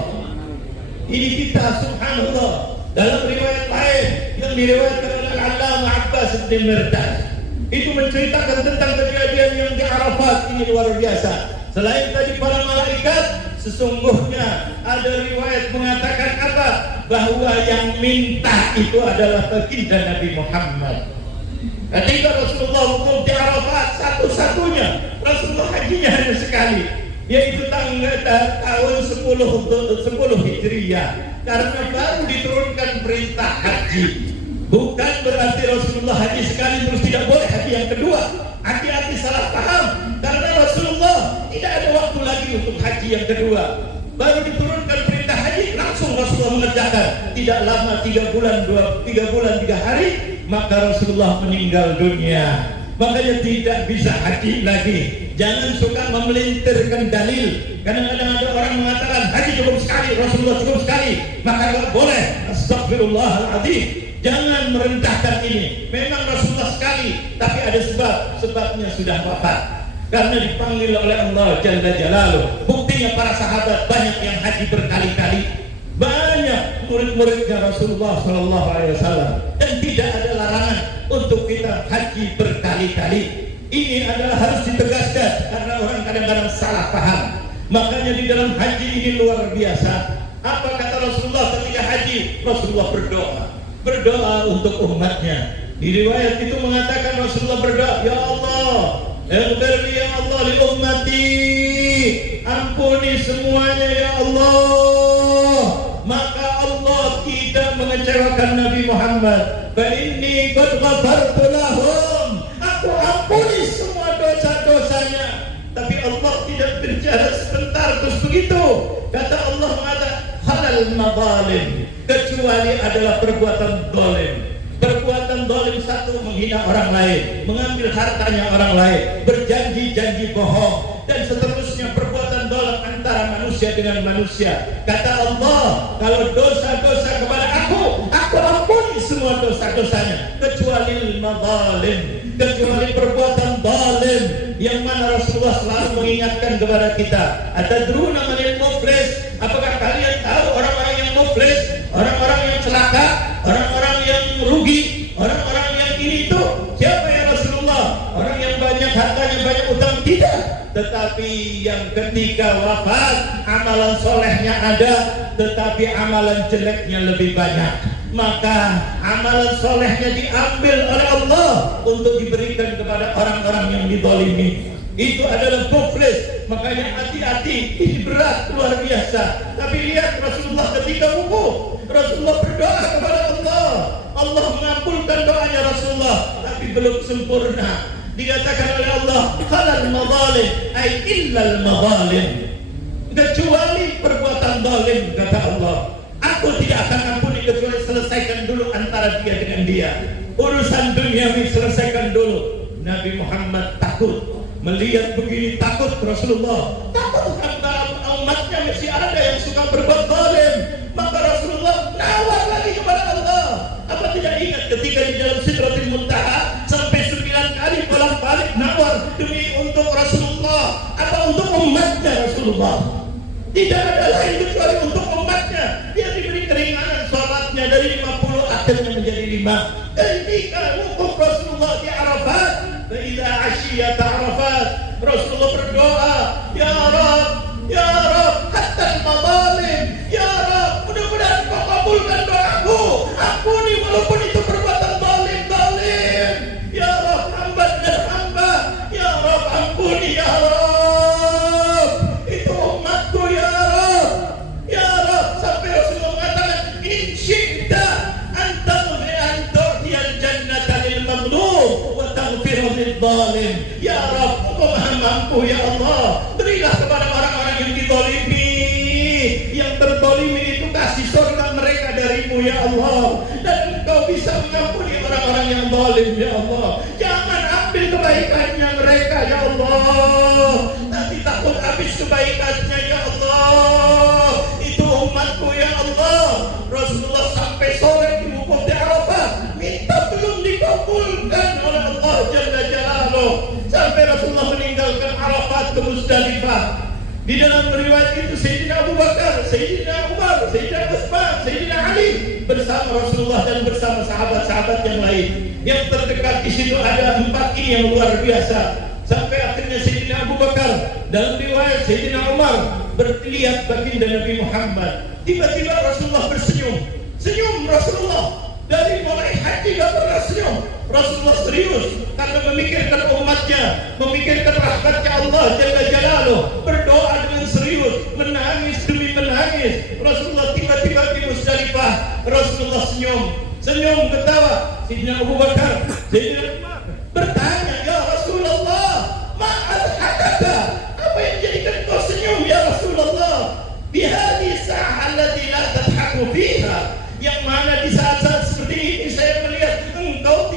Ini kita, subhanallah. Dalam riwayat lain yang diriwayatkan oleh Al-Allamah Abbas bin Mirdas, itu menceritakan tentang kejadian yang di Arafat. Ini luar biasa. Selain tadi para malaikat, sesungguhnya ada riwayat mengatakan apa? Bahwa yang minta itu adalah baginda Nabi Muhammad. Ketika Rasulullah wukuf di Arafat, satu-satunya Rasulullah hajinya hanya sekali, yaitu tahun 10 Hijriyah, karena baru diturunkan perintah haji. Bukan berarti Rasulullah haji sekali terus tidak boleh haji yang kedua. Hati-hati salah paham, karena Rasulullah tidak ada waktu lagi untuk haji yang kedua. Baru diturunkan perintah haji, langsung Rasulullah mengerjakan. Tidak lama 3 bulan 3 hari, maka Rasulullah meninggal dunia. Makanya tidak bisa haji lagi. Jangan suka memelintirkan dalil. Kadang-kadang ada orang mengatakan haji cukup sekali, Rasulullah cukup sekali, maka tidak boleh. Astagfirullahaladzim. Jangan merendahkan ini. Memang Rasulullah sekali, tapi ada sebabnya sudah wafat. Karena dipanggil oleh Allah Jalla Jalaluh. Buktinya para sahabat banyak yang haji berkali-kali. Banyak murid-muridnya Rasulullah SAW. Dan tidak ada larangan untuk kita haji berkali-kali. Ini adalah harus ditegaskan karena orang kadang-kadang salah paham. Makanya di dalam haji ini luar biasa. Apa kata Rasulullah ketika haji? Rasulullah berdoa untuk umatnya. Di riwayat itu mengatakan Rasulullah berdoa, ya Allah, ighfirli ya Allah li ummati, ampuni semuanya ya Allah. Maka Allah tidak mengecewakan Nabi Muhammad. Fa inni qad ghafartu lahum, aku ampuni semua dosa-dosanya. Tapi Allah tidak berbicara sebentar terus begitu. Kata Allah mengatakan halal madzalim, kecuali adalah perbuatan zalim. Perbuatan zalim satu, menghina orang lain, mengambil hartanya orang lain, berjanji-janji bohong, dan seterusnya perbuatan zalim antara manusia dengan manusia. Kata Allah, kalau dosa-dosa kepada aku ampuni semua dosa-dosanya, kecuali madzalim. kecuali perbuatan zalim, yang mana Rasulullah selalu mengingatkan kepada kita. Atadruna manil muflis? Apakah kalian tahu orang-orang yang muflis, orang-orang yang celaka, orang-orang yang rugi, orang-orang yang ini itu? Siapa ya Rasulullah? Orang yang banyak hartanya, banyak utang? Tidak. Tetapi yang ketika wafat amalan solehnya ada, tetapi amalan jeleknya lebih banyak. Maka amalan solehnya diambil oleh Allah untuk diberikan kepada orang-orang yang dizalimi. Itu adalah muflis. Makanya hati-hati, ini berat luar biasa. Tapi lihat Rasulullah ketika wukuf, Rasulullah berdoa kepada Allah. Allah mengabulkan doanya Rasulullah, tapi belum sempurna. Dikatakan oleh Allah, halal mazalim, ay illal mazalim, kecuali perbuatan zalim, kata Allah, aku tidak akan ampuni kecuali selesaikan dulu antara dia dengan dia. Urusan duniawi selesaikan dulu. Nabi Muhammad takut melihat begini, takut Rasulullah, takut antara umatnya masih ada yang suka berbuat zalim. Maka Rasulullah nawar lagi kepada Allah. Apa tidak ingat ketika di dalam Sidratul Muntaha sampai 9 kali bolak-balik nawar demi untuk Rasulullah, apa untuk umatnya Rasulullah? Tidak ada lain kecuali untuk umatnya. Dia diberi keringanan sholatnya dari 50 akhirnya menjadi 5. Ketika wukuf Rasulullah di Arafat, Faiza asyiyata Arafat, Rasulullah berdoa, Ya Rab, Ya Rab, hatta al-mazalim, Ya Rab, mudah-mudahan kau kabulkan doaku. Ampuni walaupun itu perbuatan zalim. Ya Rab, hamba dan hamba, Ya Rab, ampuni Ya Rab, itu umatku Ya Rab, Ya Rab. Sampai Rasulullah mengatakan, in syi'ta anta tu'tiyal jannata lil maghlub wa taghfir lil zalim. Ya Rab, engkau maha mampu Ya Allah, berilah kepada orang-orang yang dizalimi, yang terzalimi itu kasih surga mereka darimu Ya Allah, dan engkau bisa mengampuni orang-orang yang zalim Ya Allah. Jangan ambil kebaikannya mereka Ya Allah, nanti takut habis kebaikannya Ya Allah. Itu umatku Ya Allah. Rasulullah sampai sore di wukuf di Arafah, minta belum dikabulkan oleh Allah Jalla Jalaluh. Sampai Rasulullah meninggalkan Arafat ke Muzdalifah. Di dalam riwayat itu Sayyidina Abu Bakar, Sayyidina Umar, Sayyidina Utsman, Sayyidina Ali bersama Rasulullah dan bersama sahabat-sahabat yang lain. Yang terdekat di situ ada 4 ini yang luar biasa. Sampai akhirnya Sayyidina Abu Bakar, dalam riwayat Sayyidina Umar berlihat baginda Nabi Muhammad. Tiba-tiba Rasulullah bersenyum. Senyum Rasulullah. Dari mulai haji gak pernah senyum. Rasulullah serius karena memikirkan umatnya, memikirkan rahmatnya Allah Jalla Jalaluh, berdoa dengan serius, menangis demi menangis. Rasulullah tiba-tiba di Muzdalifah, Rasulullah senyum ketawa. Sayyidina Abu Bakar, Sayyidina Umar bertanya, Ya Rasulullah, ma'al hadaka, apa yang menjadikan kau senyum Ya Rasulullah? Bihadi sa'ah allati la tadhaku fiha, yang mana di saat-saat seperti ini saya melihat engkau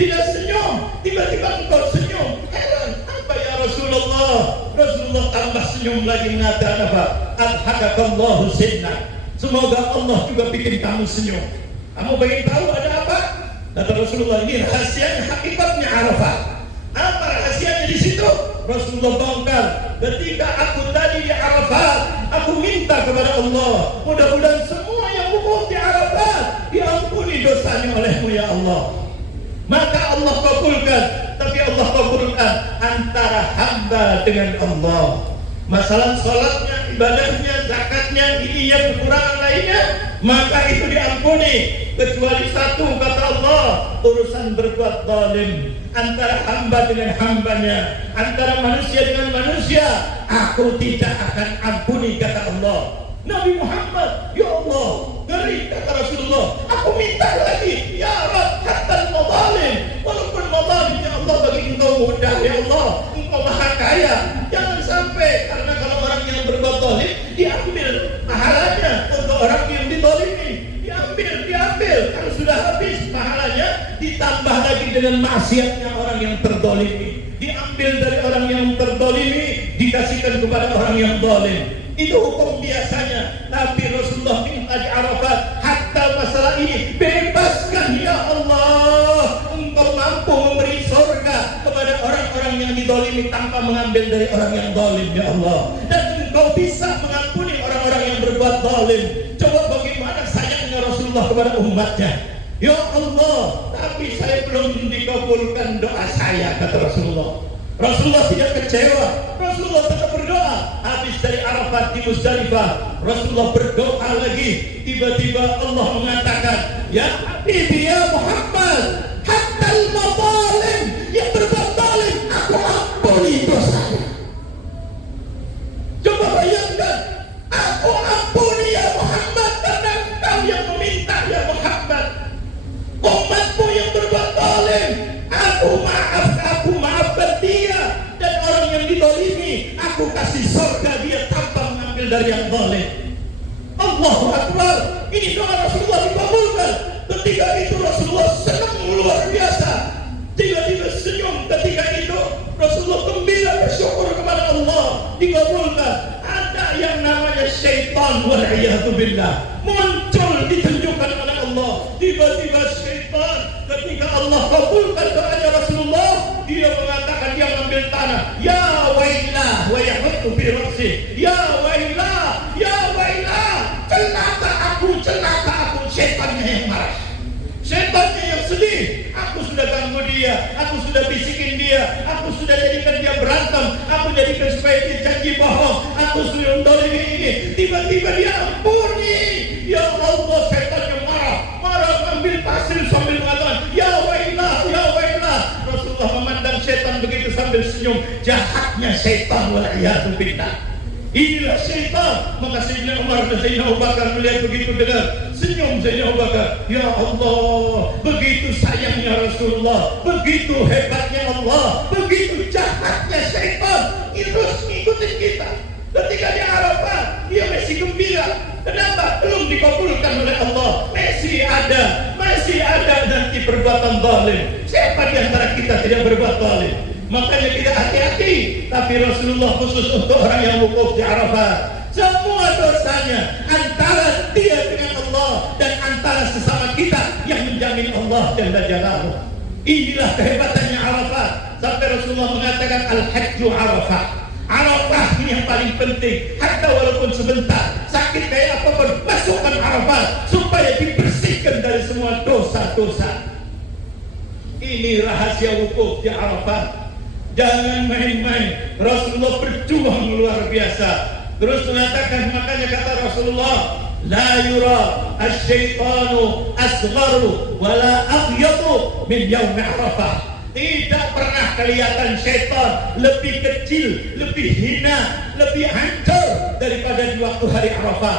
tidak senyum, tiba-tiba engkau senyum. Heran, apa ya Rasulullah? Rasulullah tambah senyum lagi, mengatakan apa? Adhakakallahu sinna, semoga Allah juga bikin kamu senyum. Kamu ingin tahu ada apa? Kata Rasulullah, ini rahasianya, hakikatnya Arafah. Apa rahasianya di situ? Rasulullah bongkar. Ketika aku tadi di Arafat, aku minta kepada Allah, mudah-mudahan semua yang wukuf di Arafat diampuni dosanya olehmu Ya Allah. Maka Allah kabulkan. Tapi Allah kabulkan antara hamba dengan Allah. Masalah sholatnya, ibadahnya, zakatnya, ininya, kekurangan lainnya, maka itu diampuni. Kecuali satu, kata Allah, urusan berbuat zalim antara hamba dengan hambanya, antara manusia dengan manusia, aku tidak akan ampuni, kata Allah. Nabi Muhammad, ya Allah, ngeri, kata Rasulullah, aku minta lagi, ya Rabb, hatta al-mazalim, walaupun mazalim ya Allah bagi engkau mudah ya Allah, engkau maha kaya. Jangan sampai, karena kalau orang yang berbuat zalim diambil pahalanya, untuk orang yang dizalimi diambil, kalau sudah habis pahalanya ditambah lagi dengan maksiatnya orang yang terzalimi, diambil dari orang yang terzalimi dikasihkan kepada orang yang zalim. Itu hukum biasanya. Tapi Rasulullah minta di Arafat, hatta masalah ini bebaskan ya Allah, engkau mampu mendolimi tanpa mengambil dari orang yang zalim, ya Allah. Dan Engkau bisa mengampuni orang-orang yang berbuat zalim. Coba bagaimana sayangnya Rasulullah kepada umatnya. Ya Allah, tapi saya belum dikabulkan doa saya, kata Rasulullah. Rasulullah tidak kecewa. Rasulullah tetap berdoa. Habis dari Arafat di Musdalifah, Rasulullah berdoa lagi. Tiba-tiba Allah mengatakan, ya Habibi ya Muhammad, hatta al-mazalim, yang berbuat zalim aku ampuni dosanya. Coba bayangkan, aku ampuni ya Muhammad karena engkau yang meminta ya Muhammad. Umatmu yang berbuat zalim, aku maafkan dia. Dan orang yang dizalimi, aku kasih surga dia tanpa mengambil dari yang zalim. Allahu Akbar. Ini doa Rasulullah dikabulkan. Ketika itu Rasulullah senang luar biasa. Tiba-tiba senyum. Ketika itu Rasulullah gembira bersyukur kepada Allah, dikabulkan. Ada yang namanya syaitan, wal'iyatubillah, muncul ditunjukkan oleh Allah. Tiba-tiba syaitan, ketika Allah kabulkan doanya Rasulullah, dia mengatakan, dia mengambil tanah. Ya wailah, wa yahuddu fi ra'si. Ya wailah, ya wailah, celaka aku, syaitannya yang marah, syaitannya yang sedih. Aku sudah ganggu dia, aku sudah bisikin dia, aku sudah jadikan dia berantem, aku jadikan supaya dia janji bohong, aku sudah mendolimi ini. Tiba-tiba dia ampuni. Ya Allah, syaitannya marah mengambil pasir sambil mengatakan, ya wailah, ya wailah. Rasulullah memandang syaitan begitu sambil senyum. Jahatnya syaitan, wal'iyatubillah. Inilah syaitan. Maka Sayyidina Umar dan Sayyidina Abu Bakar melihat begitu, dengar senyum Sayyidina Abu Bakar. Ya Allah, begitu sayangnya Rasulullah, begitu hebatnya Allah, begitu jahatnya syaitan. Terus ngikutin kita. Ketika di Arafah, dia masih gembira. Kenapa? Belum dikabulkan oleh Allah. Masih ada nanti perbuatan zalim. Siapa di antara kita tidak berbuat zalim? Makanya kita hati-hati. Tapi Rasulullah khusus untuk orang yang wukuf di Arafah, semua dosanya antara dia dengan Allah dan antara sesama kita yang menjamin Allah Jalla Jalaluhu. Inilah kehebatannya Arafah. Sampai Rasulullah mengatakan al-hajju Arafah. Arafah ini yang paling penting. Hatta walaupun sebentar, sakit kayak apapun, masukkan Arafah supaya dibersihkan dari semua dosa-dosa. Ini rahasia wukuf di Arafah. Jangan main-main. Rasulullah berjuang luar biasa. Terus mengatakan, makanya kata Rasulullah, la yura asy-syaitanu asgharu wala aghyadu min yaum Arafah. Tidak pernah kelihatan syaitan lebih kecil, lebih hina, lebih hancur daripada di waktu hari Arafah.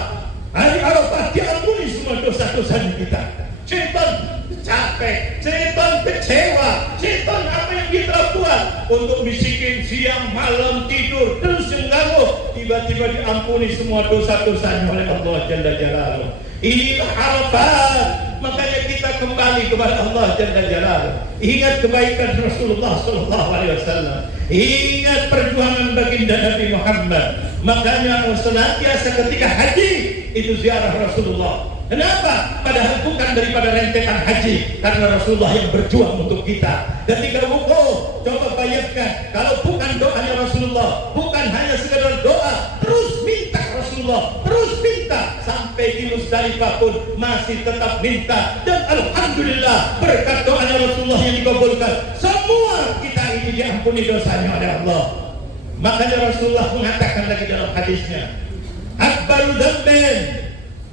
Hari Arafah diampuni semua dosa-dosa kita. Syaitan capek, syaitan kecewa, syaitan apa yang kita buat untuk bisikin siang malam tidur terus mengganggu, tiba-tiba diampuni semua dosa-dosanya oleh Allah Jalla Jalaluhu. Inilah Arafat. Makanya kita kembali kepada Allah Jalla Jalaluhu. Ingat kebaikan Rasulullah sallallahu alaihi wasallam. Ingat perjuangan baginda Nabi Muhammad. Makanya senantiasa ketika haji itu ziarah Rasulullah. Kenapa? Padahal bukan daripada rentetan haji, karena Rasulullah yang berjuang untuk kita. Ketika wukuf, coba bayangkan, kalau bukan doanya Rasulullah, bukan hanya sekedar doa, terus minta Rasulullah, terus minta sampai di Musdalifah pun masih tetap minta. Dan alhamdulillah berkat doanya Rasulullah yang dikabulkan, semua kita ini diampuni dosanya oleh Allah. Makanya Rasulullah mengatakan lagi dalam hadisnya, akbaru dzambin,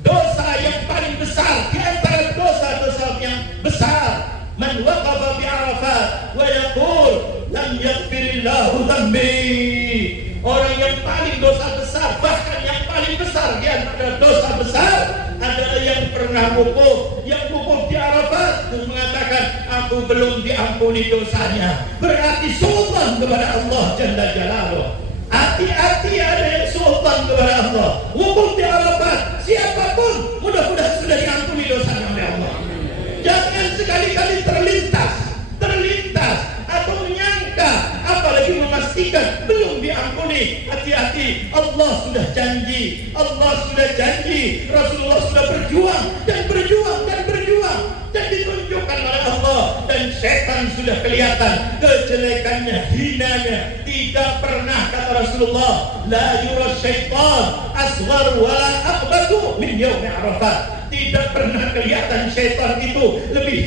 dosa yang paling besar di antara dosa-dosa yang besar, man waqafa bi Arafat wa yaqul lam yaghfirillahu dzambi. Orang yang paling dosa besar, bahkan yang paling besar di antara dosa besar adalah yang pernah wukuf, yang wukuf di Arafat terus mengatakan aku belum diampuni dosanya. Berarti sultan kepada Allah Jalla Jalaluhu. Hati-hati ada yang sultan kepada Allah. Wukuf di Arafat, siapapun mudah-mudahan sudah diampuni dosanya oleh Allah. Jangan sekali-kali terlintas atau menyangka, apalagi memastikan belum diampuni. Hati-hati, Allah sudah janji, Rasulullah sudah berjuang dan ditunjukkan oleh Allah, dan setan sudah kelihatan kejelekannya, hinanya, Tidak pernah, kata Rasulullah, la yura syaitan asghar wala akbatu min yaumi Arafah. Tidak pernah kelihatan syaitan itu lebih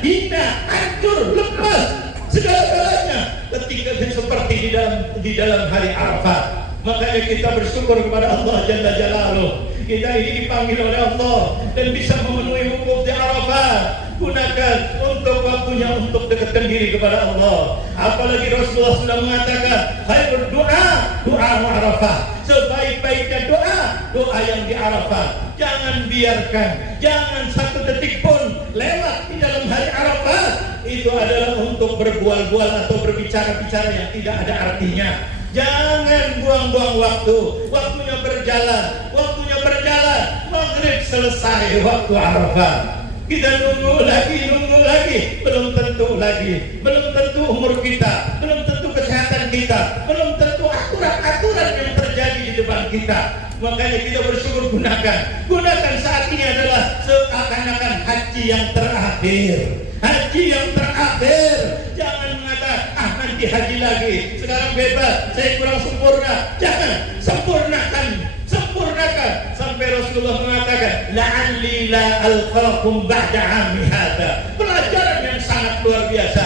hina, hancur, lepas segala-galanya ketika seperti di dalam hari Arafah. Makanya kita bersyukur kepada Allah Jalla Jalaluh. Kita ini dipanggil oleh Allah dan bisa memenuhi wukuf di Arafah. Gunakan untuk waktunya untuk dekatkan diri kepada Allah. Apalagi Rasulullah sudah mengatakan, khairul doa Arafah. Sebaik-baiknya doa yang di Arafah. Jangan biarkan, jangan satu detik pun lewat di dalam hari Arafah. Itu adalah untuk berbual-bual atau berbicara-bicara yang tidak ada artinya. Jangan buang-buang waktu. Waktunya berjalan. Maghrib selesai waktu Arafah. Kita nunggu lagi, belum tentu umur kita, belum tentu kesehatan kita, belum tentu aturan-aturan yang terjadi di depan kita. Makanya kita bersyukur, gunakan saat ini adalah seakan-akan haji yang terakhir. Jangan mengatakan nanti haji lagi, sekarang bebas, saya kurang sempurna. Jangan, sempurnakan. Sampai Rasulullah mengatakan, la'alli la alqakum ba'da 'ami hadza. Pelajaran yang sangat luar biasa.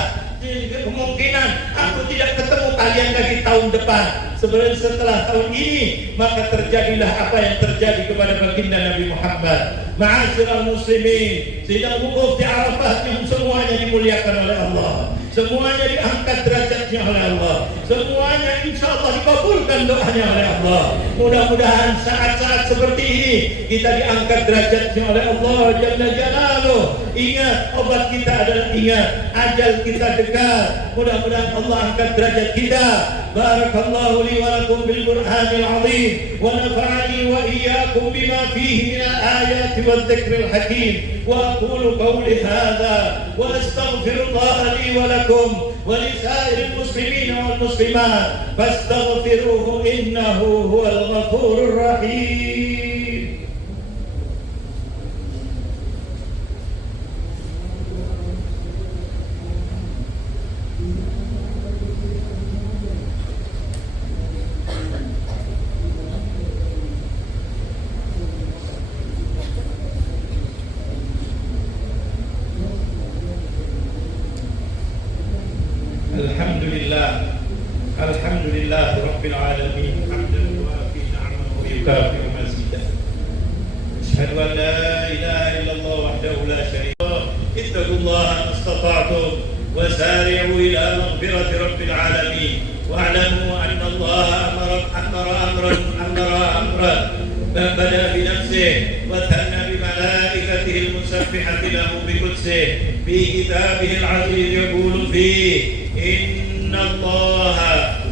Kemungkinan aku tidak ketemu kalian lagi tahun depan. Sebenarnya setelah tahun ini, maka terjadilah apa yang terjadi kepada baginda Nabi Muhammad. Ma'asyiral muslimin, sidang wukuf di Arafah yang semuanya dimuliakan oleh Allah. Semuanya diangkat derajatnya oleh Allah. Semuanya insya Allah dikabulkan doanya oleh Allah. Mudah-mudahan saat-saat seperti ini kita diangkat derajatnya oleh Allah Jalla Jalaluh. Ingat, obat kita adalah ingat, ajal kita dekat. Mudah-mudahan Allah angkat derajat kita. Barakallahu li wa lakum bil Qur'anil azim wa nafa'ani wa iyyakum bima fihi min al-ayati wadh dhikril hakim. Wa aqulu qawli hadha wa astaghfirullah li wa lakum wa li sa'iril muslimin wal muslimat fastaghfiruhu innahu huwal ghafurur rahim. Alhamdulillah Rabbil Alamin. Hamdan yuwafi ni'amahu wa yukafi mazidah. Asyhadu an la ilaha illallah wahdahu la syarika lah. Ittaqullaha mastata'tum wa sari'u ila maghfirati Rabbil Alamin. Wa'lamu anna Allah amara amran bada bi nafsihi wa thanna bi malaikatihi al-musabbihati lahu bi qudsihi fi kitabihi al-'aziz yaqulu fihi inna Allah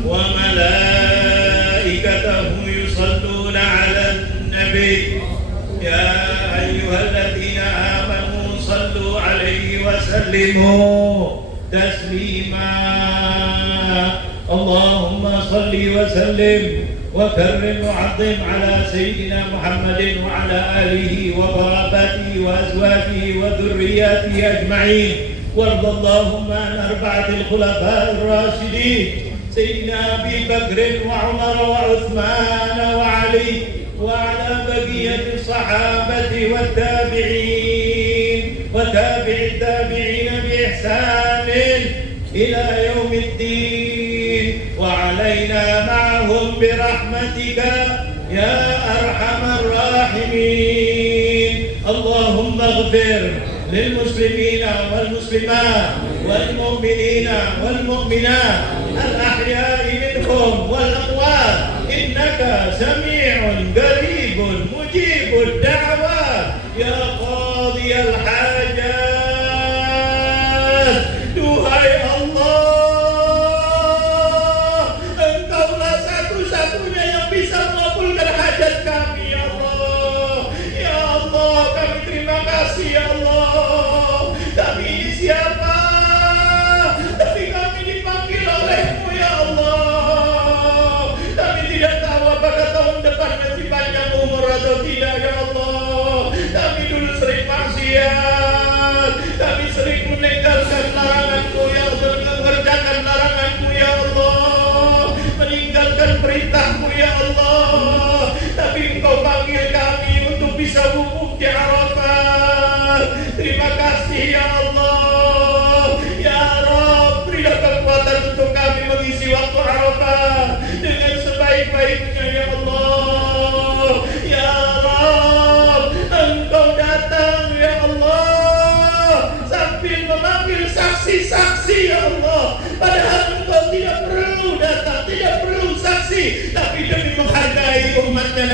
wa malaikatahu yusalluna 'alan nabi ya ayyuhalladzina amanu sallu 'alaihi wa sallimu taslima. Allahumma salli wa sallim wa karrim wa 'azzim 'ala sayyidina Muhammadin wa 'ala alihi wa qarabatihi wa azwajihi wa dhurriyyatihi ajma'in. وارض اللهم عن أربعة الخلفاء الراشدين سيدنا أبي بكر وعمر وعثمان وعلي وعلى بقية الصحابة والتابعين وتابع التابعين بإحسان إلى يوم الدين وعلينا معهم برحمتك يا أرحم الراحمين. اللهم اغفر للمسلمين والمسلمات والمؤمنين والمؤمنات الأحياء منهم والأموات إنك سميع قريب مجيب الدعوات يا قاضي الحاجات. Duhai Allah, Engkaulah satu-satunya yang bisa mengabulkan hajat kami ya Allah. Ya Allah, kami terima kasih ya Allah. Kami ini siapa? Tapi kami dipanggil oleh-Mu ya Allah. Kami tidak tahu apakah tahun depan masih panjang umur atau tidak ya Allah. Kami dulu sering maksiat, kami sering meninggalkan larangan-Mu ya Allah, mengerjakan larangan-Mu ya Allah.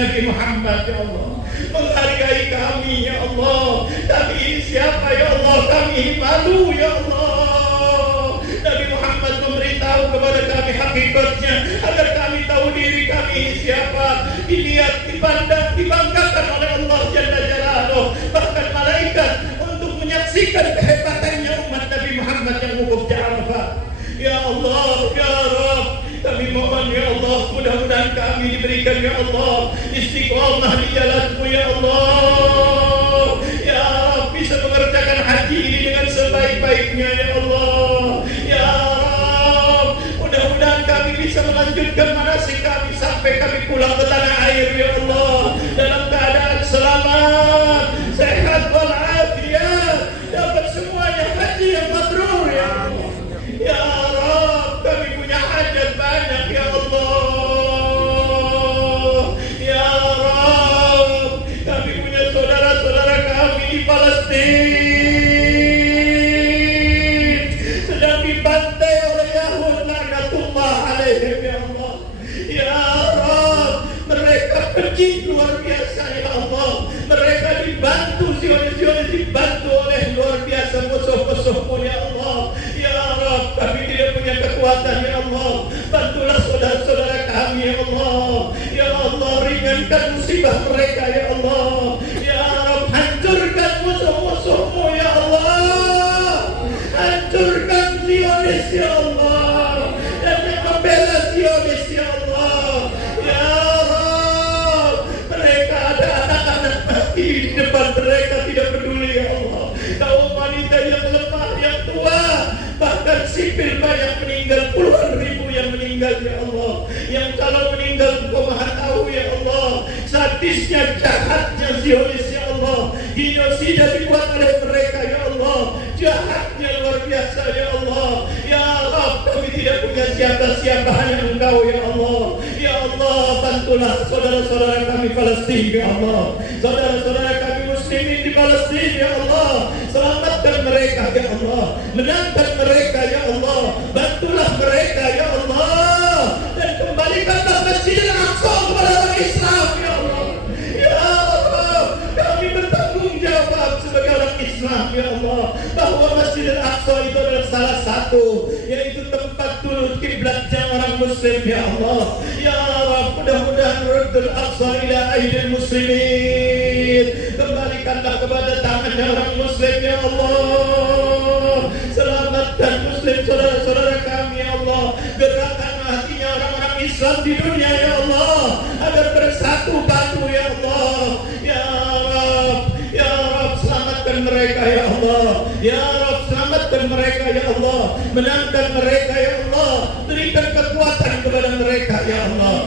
Nabi Muhammad ya Allah. Menghargai kami ya Allah. Kami ini siapa ya Allah? Kami ini malu ya Allah. Nabi Muhammad memberitahu kepada kami hakikatnya agar kami tahu diri kami ini siapa. Dilihat, dipandang, dibanggakan oleh Allah Jalla Jalaluh. Bahkan malaikat untuk menyaksikan kehebatannya umat Nabi Muhammad yang wukuf di Arafah. Ya Allah, ya Rabb, kami mohon ya Allah, mudah-mudahan kami diberikan ya Allah istiqomah di jalanmu ya Allah. Ya Rabb, bisa mengerjakan haji ini dengan sebaik-baiknya ya Allah. Ya Rabb, mudah-mudahan kami bisa melanjutkan manasik kami sampai kami pulang ke tanah air ya Allah dalam keadaan selamat, sehat walafiat, dapat semuanya haji yang mabrur ya Allah. Ya Rabb, kami punya hajat banyak ya Allah. Ya Rabb, kami punya saudara-saudara kami di Palestina sedang dibantai oleh Yahud laknatullah alaihim ya Allah. Ya Rabb, mereka keji luar biasa ya Allah. Mereka dibantu, Zionis dibantu oleh luar biasa musuh-musuhmu ya Allah. Ya Rabb, kami tidak punya kekuatan ya Allah. Bantulah saudara-saudara kami ya Allah. Ya Allah, ringankan musibah mereka ya Allah. Ya Rabb, hancurkan musuh-musuhmu ya Allah. Hancurkan Zionis ya Allah. Dan yang membela Zionis ya Allah. Ya Rabb, mereka ada anak-anak mati di depan mereka, tidak peduli ya Allah. Kaum wanita yang lemah, yang tua, bahkan sipil banyak meninggal, puluhan ribu yang meninggal ya Allah. Yang kalau meninggal Engkau Maha tahu ya Allah. Sadisnya, jahatnya Zionis ya Allah. Genosida dibuat oleh mereka ya Allah. Jahatnya luar biasa ya Allah. Ya Rabb, kami tidak punya siapa-siapa, hanya Engkau ya Allah. Ya Allah, bantulah saudara-saudara kami Palestina ya Allah. Saudara-saudara kami muslimin di Palestina ya Allah. Selamatkan mereka ya Allah. Menangkan mereka ya Allah. Bantulah mereka ya Allah. Dan kembalikanlah Masjidil Aqsa kepada orang Islam ya Allah. Ya Allah, kami bertanggung jawab sebagai orang Islam ya Allah, bahwa Masjidil Aqsa itu adalah salah satu, yaitu tempat dulu kiblatnya orang Muslim ya Allah. Ya Rabb, mudah-mudahan Raddul Aqsa ila aidil muslimin. Kembalikanlah kepada tangannya orang Muslim ya Allah. Selamatkan Muslim saudara-saudara kami ya Allah. Gerakkan hatinya orang-orang Islam di dunia ya Allah, agar bersatu padu ya Allah. Ya Rabb, ya Rabb, selamatkan mereka ya Allah. Ya Rabb, selamatkan mereka ya Allah. Menangkan mereka ya Allah. Berikan kekuatan kepada mereka ya Allah.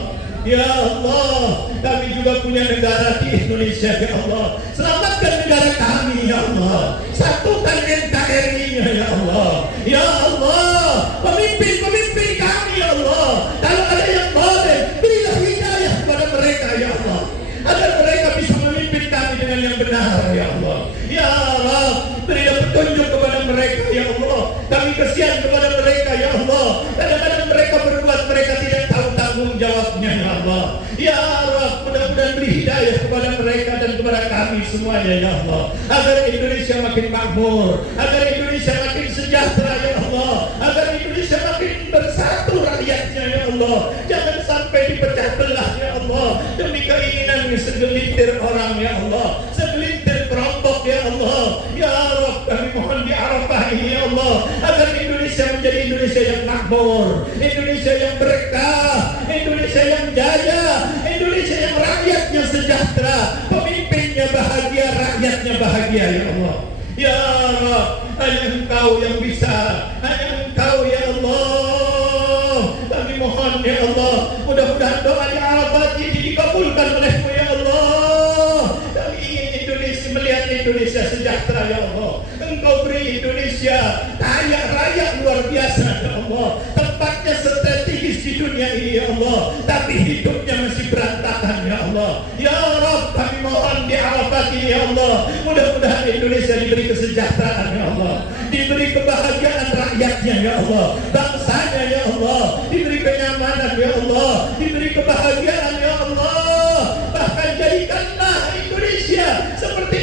Ya Allah, kami juga punya negara di Indonesia ya Allah. Selamatkan negara kami ya Allah. Satukan NKRI-nya ya Allah. Ya Allah, pemimpin-pemimpin kami ya Allah. Kalau ada yang boleh, berilah hidayah kepada mereka ya Allah, agar mereka bisa memimpin kami dengan yang benar ya Allah. Ya Rabb, berilah petunjuk kepada mereka ya Allah. Kami kasihan kepada mereka ya Allah. Kadang-kadang mereka berbuat, mereka tidak tahu tanggung jawabnya ya Allah. Ya Rabb, mudah-mudahan beri hidayah kepada mereka dan kepada kami semuanya ya Allah, agar Indonesia makin makmur, agar Indonesia makin sejahtera ya Allah, agar Indonesia makin bersatu rakyatnya ya Allah. Jangan sampai dipecah belah ya Allah demi keinginan segelintir orang ya Allah, segelintir kelompok ya Allah. Ya Rabb, kami mohon di Arafah ini ya Allah, agar Indonesia menjadi Indonesia yang makmur, Indonesia yang berkah, Indonesia yang jaya, Indonesia yang rakyatnya sejahtera, pemimpinnya bahagia, rakyatnya bahagia ya Allah. Ya Rabb, hanya Engkau yang bisa, hanya Engkau ya Allah. Kami mohon ya Allah, mudah-mudahan doa di Arafah ini dikabulkan oleh-Mu ya Allah. Kami ingin Indonesia, melihat Indonesia sejahtera ya Allah. Engkau beri Indonesia kaya raya luar biasa ya Allah. Tempatnya strategis di dunia ini ya Allah, tapi hidupnya masih berantakan ya Allah. Ya Rabb, kami mohon di Arafah ini ya Allah, mudah-mudahan Indonesia diberi kesejahteraan ya Allah, diberi kebahagiaan rakyatnya ya Allah, bangsanya ya Allah, diberi kenyamanan ya Allah, diberi kebahagiaan ya Allah. Bahkan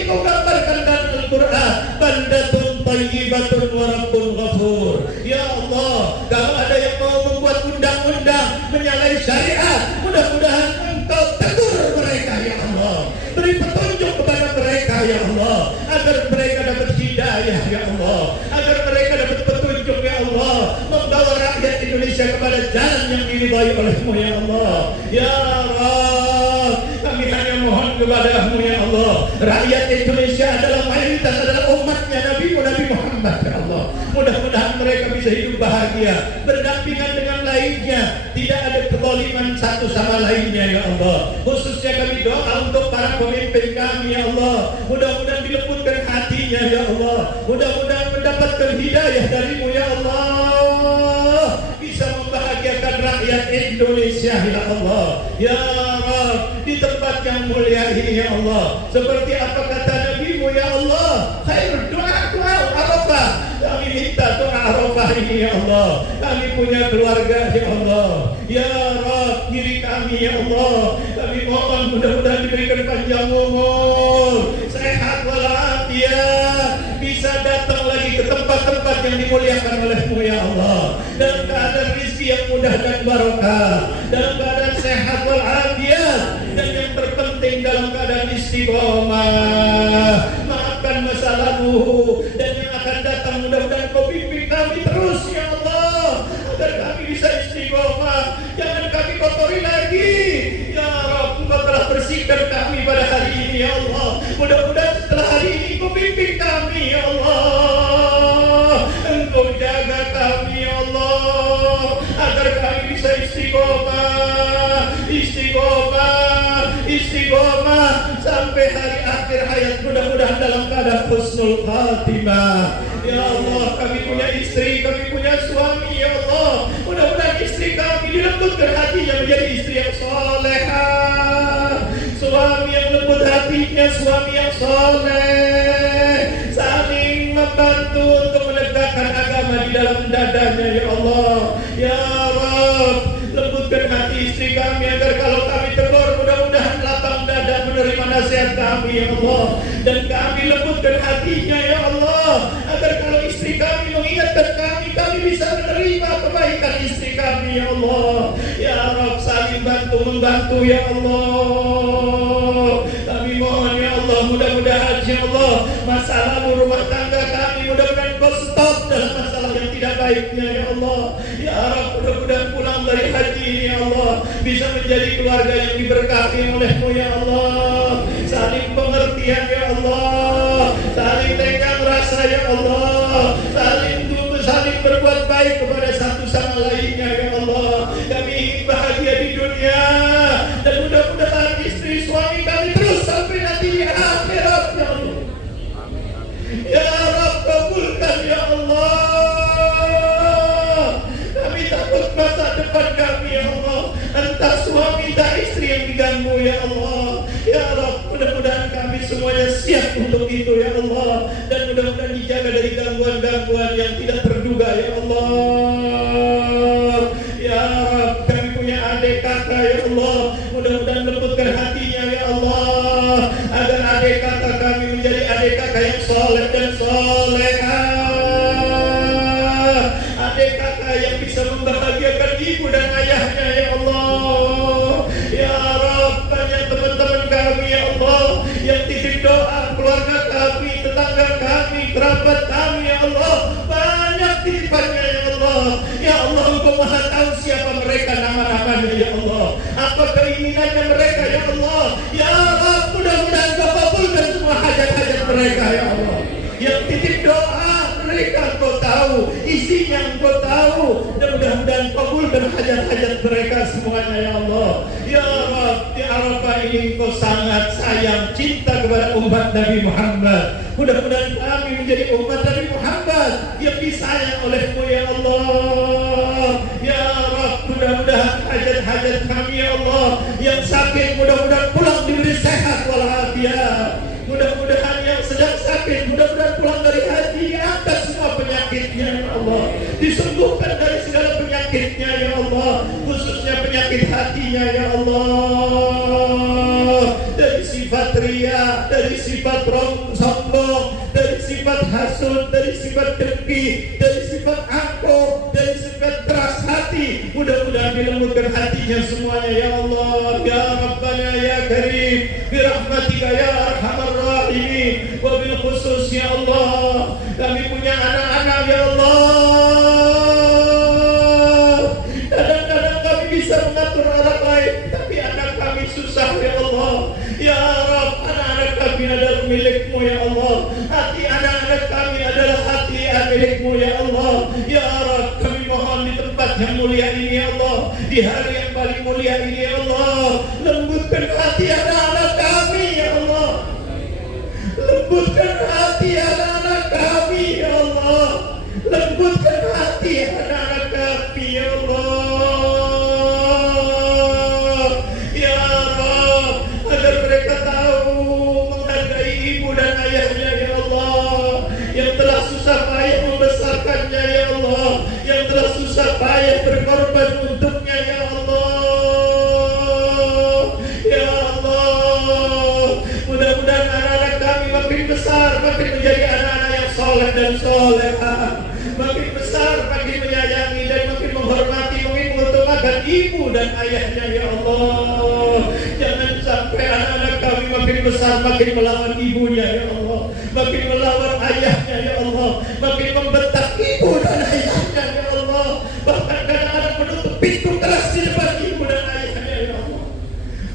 kau gambarkan dalam Al-Quran, bandatun thayyibatun wa rabbun ghafur. Ya Allah, kalau ada yang mau membuat undang-undang menyalahi syariat, mudah-mudahan Engkau tegur mereka ya Allah, beri petunjuk kepada mereka ya Allah, agar mereka dapat hidayah ya Allah, agar mereka dapat petunjuk ya Allah, membawa rakyat Indonesia kepada jalan yang diridhai oleh-Mu ya Allah. Ya Rabb, kami hanya mohon kepada-Mu ya Allah. Rakyat Indonesia adalah mayoritas, adalah umatnya Nabi Muhammad ya Allah. Mudah-mudahan mereka bisa hidup bahagia, berdampingan dengan lainnya, tidak ada kezaliman satu sama lainnya ya Allah. Khususnya kami doa untuk para pemimpin kami ya Allah, mudah-mudahan dilembutkan hatinya ya Allah, mudah-mudahan mendapatkan hidayah dari-Mu ya Allah, bisa membahagiakan rakyat Indonesia ya Allah. Ya Rabb, di tempat yang mulia ini ya Allah, seperti apa kata Nabi-Mu ya Allah, khairul doa Arafah. Kami minta doa Arafah ini ya Allah, kami punya keluarga ya Allah. Ya Rabb, diri kami ya Allah, kami mohon mudah-mudahan diberikan panjang umur, sehat walafiat, bisa datang lagi ke tempat-tempat yang dimuliakan oleh-Mu ya Allah, dalam keadaan rezeki yang mudah dan barokah, dalam keadaan sehat walafiat, dan yang terpenting dalam keadaan istiqomah. Maafkan masa lalu dan yang akan datang, mudah-mudahan Kau pimpin kami terus ya Allah, agar kami bisa istiqomah, jangan kami kotori lagi ya Rabb. Engkau telah bersihkan kami pada hari ini ya Allah, mudah-mudahan setelah hari ini Kau pimpin kami ya Allah, Engkau jaga kami ya Allah, agar kami bisa istiqomah sampai hari akhir hayat, mudah-mudahan dalam keadaan husnul khatimah. Ya Allah, kami punya istri, kami punya suami ya Allah, mudah-mudahan istri kami dilembutkan hatinya menjadi istri yang salehah, suami yang lembut hatinya, suami yang soleh, saling membantu untuk menegakkan agama di dalam dadanya ya Allah. Ya Rabb, lembutkan hati istri kami agar kalau kami tegur, mudah-mudahan lapang dada menerima nasihat kami ya Allah, dan kami lembutkan hatinya ya Allah, agar kalau istri kami mengingatkan kami bisa menerima kebaikan istri kami ya Allah. Ya Rabb, saling bantu membantu ya Allah. Kami mohon ya Allah, mudah-mudahan ya Allah masalah rumah tangga kami, mudah-mudahan Kau stop dalam masalah yang tidak baiknya ya Allah. Ya Rabb, mudah-mudahan pulang dari haji ini ya Allah bisa menjadi keluarga yang diberkati oleh-Mu ya Allah, saling pengertian ya Allah, saling tenggang rasa ya Allah, saling berbuat baik kepada satu sama lainnya ya Allah. Kami ingin bahagia di dunia, dan mudah-mudahan istri suami kami terus sampai nanti di akhirat ya Allah. Ya Rabb, kabulkan ya Allah, kami takut masa depan kami ya Allah, entah suami entah istri yang diganggu ya Allah. Ya Rabb, mudah-mudahan kami semuanya siap untuk itu ya Allah, dan mudah-mudahan dijaga dari gangguan-gangguan yang tidak terduga ya Allah. Ya Rabb, kami punya adik kakak ya Allah, mudah-mudahan lembutkan hatinya ya Allah, agar adik kakak kami menjadi adik kakak yang soleh dan solehah, adik kakak yang bisa membahagiakan ibu dan ayahnya ya Allah. Ya Rabb, banyak teman-teman kami ya Allah yang titip doa, keluarga kami, tetangga kami, kerabat kami ya Allah, banyak titipannya ya Allah. Ya Allah, Engkau Maha tahu siapa mereka, nama-namanya ya Allah, apa keinginannya mereka ya Allah. Ya Rabb, mudah-mudahan Kau kabulkan semua hajat-hajat mereka ya Allah. Yang titip doa mereka Engkau tahu, isinya Engkau tahu, dan mudah-mudahan kabulkan hajat-hajat mereka semuanya ya Allah. Ya Rabb, di Arafah ini Engkau sangat sayang, cinta kepada umat Nabi Muhammad. Mudah-mudahan kami menjadi umat Nabi Muhammad yang disayang oleh-Mu ya Allah. Ya Rabb, mudah-mudahan hajat-hajat kami ya Allah, yang sakit mudah-mudahan pulang diberi sehat walafiat, mudah-mudahan yang sedang sakit mudah-mudahan pulang dari haji angkat semua penyakitnya ya Allah, disembuhkan dari segala penyakitnya ya Allah, khususnya penyakit hatinya ya Allah, dari sifat riya, dari sifat sifat sombong, dari sifat hasud, dari sifat dengki, dari sifat angkuh, dari sifat keras hati. Mudah-mudahan dilembutkan hatinya semuanya ya Allah, ya Rabbana ya Karim, bi rahmatika ya arhamar rahimin. Wabil khusus ya Allah, kami punya anak-anak ya Allah. Kadang-kadang kami bisa mengatur orang lain, tapi anak kami susah ya Allah. Ya Rabb, anak-anak kami adalah milikmu ya Allah. Hati anak-anak kami adalah hati milikmu ya Allah. Ya Rabb, kami mohon di tempat yang mulia ini ya Allah, di hari yang paling mulia ini ya Allah, lembutkan hati anak-anak kami ya Allah. Lembutkan hati anak-anak kami ya Allah. Lembutkan hati anak-anak kami ya Allah. Ya Rabb, agar mereka tahu menghargai ibu dan ayahnya ya Allah, yang telah susah payah membesarkannya ya Allah, yang telah susah payah berkorban untuknya ya Allah. Ya Allah, mudah-mudahan anak-anak kami makin besar, makin menjadi anak-anak yang soleh dan solehah, makin besar, makin menyayangi dan makin menghormati, makin mengutamakan ibu dan ayahnya ya Allah. Jangan sampai anak-anak kami makin besar, makin melawan ibunya ya Allah, makin melawan ayahnya ya Allah, makin membentak ibu dan ayahnya ya Allah. Bahkan kadang-kadang menutup pintu keras di depan ibu dan ayahnya ya Allah.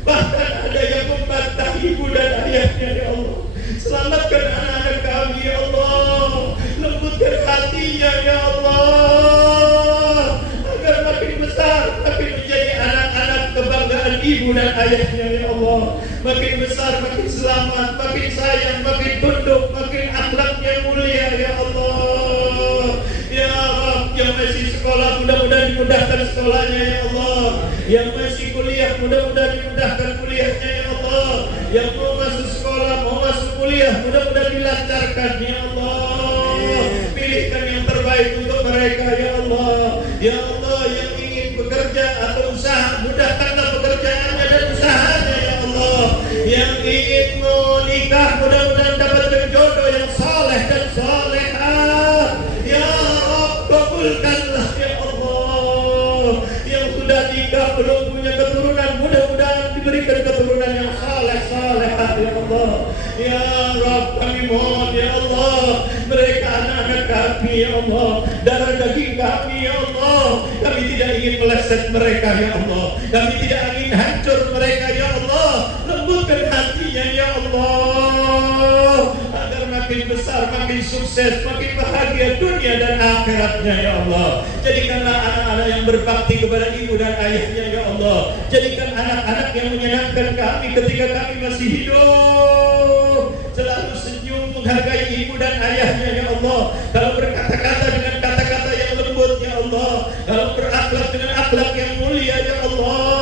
Bahkan ada yang membantah ibu dan ayahnya ya Allah. Selamatkan anak-anak kami ya Allah, lembutkan hatinya ya Allah, agar makin besar, makin menjadi anak-anak kebanggaan ibu dan ayahnya ya Allah. Makin besar, makin selamat, makin sayang, makin tunduk, makin akhlaknya mulia ya Allah. Ya Rabb, yang masih sekolah mudah-mudahan dimudahkan sekolahnya ya Allah. Yang masih kuliah mudah-mudahan dimudahkan kuliahnya ya Allah. Yang mau masuk sekolah, mau masuk kuliah, mudah-mudahan dilancarkan ya Allah. Pilihkan yang terbaik untuk mereka ya Allah. Ya Allah, yang ingin bekerja atau usaha, mudahkanlah pekerjaannya dan usahanya ya Allah. Yang ingin menikah, mudah-mudahan dapatkan jodoh yang saleh dan salehah. Ya Rabb, kabulkanlah ya Allah. Yang sudah nikah belum punya keturunan, mudah-mudahan diberikan keturunan yang saleh-salehah ya Allah. Ya Rabb, kami mohon ya Allah, mereka anak-anak kami ya Allah, darah daging kami ya Allah. Kami tidak ingin meleset mereka ya Allah, kami tidak ingin hancur mereka ya Allah. Lembutkan hatinya ya Allah, agar makin besar, makin sukses, makin bahagia dunia dan akhiratnya ya Allah. Jadikanlah anak-anak yang berbakti kepada ibu dan ayahnya ya Allah. Jadikan anak-anak yang menyenangkan kami ketika kami masih hidup, selalu senyum, menghargai ibu dan ayahnya ya Allah. Kalau berkata-kata dengan kata-kata yang lembut ya Allah, kalau berakhlak dengan akhlak yang mulia ya Allah.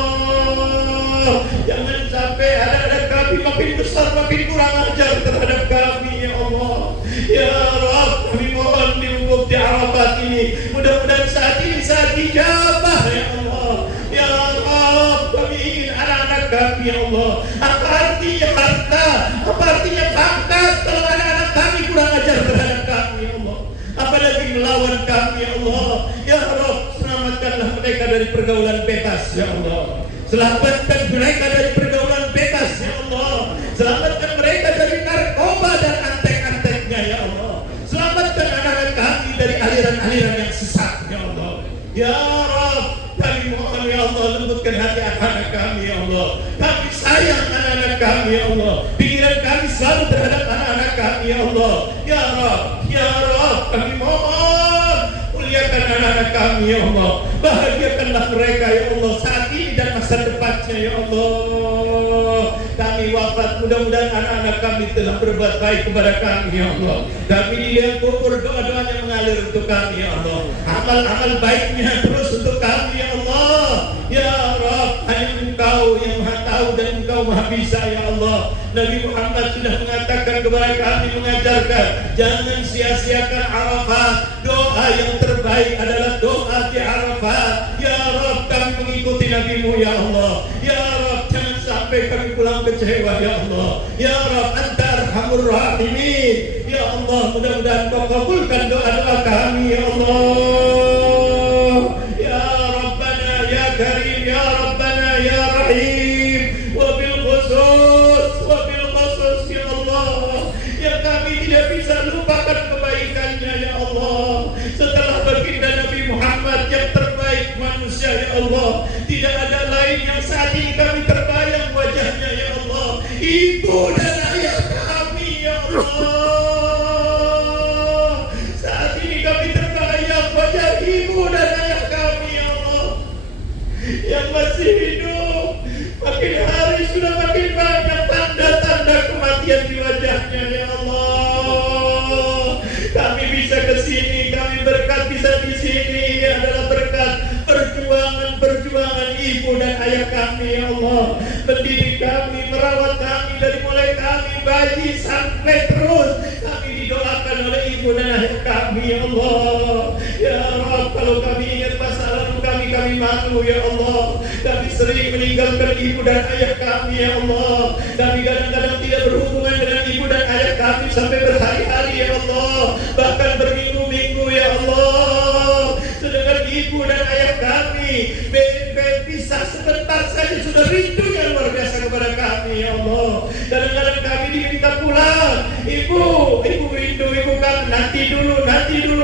Jangan sampai anak-anak kami makin besar, makin kurang ajar terhadap kami ya Allah. Ya Rabb, kami mohon di wukuf di Arafat ini, mudah-mudahan saat ini saat ijabah ya Allah. Ya Rabb, kami ingin anak-anak kami ya Allah. Apa artinya harta? Apa artinya pangkat kalau anak-anak kami kurang ajar terhadap kami ya Allah? Apalagi melawan kami ya Allah. Ya Rabb, selamatkanlah mereka dari pergaulan bebas ya Allah. Selamatkan mereka dari pergaulan bebas ya Allah. Selamatkan mereka dari narkoba dan antek-anteknya ya Allah. Selamatkan anak-anak kami dari aliran-aliran yang sesat ya Allah. Ya Rabb, kami mohon ya Allah, lembutkan hati anak-anak kami ya Allah. Kami sayang anak-anak kami ya Allah. Pikiran kami selalu terhadap anak-anak kami ya Allah. Ya Rabb, kami mohon, muliakan anak-anak kami ya Allah. Bahagiakanlah mereka ya Allah saat ini dan masa depannya ya Allah. Kami wafat, mudah-mudahan anak-anak kami telah berbuat baik kepada kami ya Allah. Kami di liang kubur, doa-doanya mengalir untuk kami ya Allah. Amal-amal baiknya terus untuk kami ya Allah. Ya Rabb, hanya Engkau yang Maha Tahu dan Engkau Maha Bisa ya Allah. Nabi Muhammad sudah mengatakan kepada kami, mengajarkan, jangan sia-siakan Arafah. Doa yang terbaik adalah doa di Arafah. Ya Rabb, kami mengikuti Nabi-Mu ya Allah. Ya Rabb, jangan sampai kami pulang kecewa ya Allah. Ya Rabb, Anta arhamur rahimin. Ya Allah, mudah-mudahan Kau kabulkan doa-doa kami ya Allah. Ya Rabbana ya Karim, ya Rabbana ya Rahim. Wabil khusus ya Allah, yang kami tidak bisa lupakan kebaikannya ya Allah. Setelah baginda Nabi Muhammad yang terbaik manusia ya Allah, tidak ada lain yang saat ini kami terbayang wajahnya ya Allah. Ibu dan ayah kami ya Allah. Saat ini kami terbayang wajah ibu dan ayah kami ya Allah, yang masih hidup. Makin hari sudah makin banyak tanda-tanda kematian di wajahnya ya Allah. Kami bisa ke sini, kami berkat bisa di sini adalah berkat perjuangan ibu dan ayah kami ya Allah. Mendidik kami, merawat kami dari mulai kami bayi sampai terus. Kami didoakan oleh ibu dan ayah kami ya Allah. Ya Rabb, kalau kami ingat masa lalu kami malu ya Allah. Kami sering meninggalkan ibu dan ayah kami ya Allah. Kami kadang-kadang tidak berhubungan dengan ibu dan ayah kami sampai berhari-hari ya Allah, bahkan berminggu-minggu ya Allah. Sedangkan ibu dan ayah kami bisa sebentar saja sudah rindunya luar biasa kepada kami ya Allah. Kadang-kadang kami diminta pulang, ibu rindu, ibu kan nanti dulu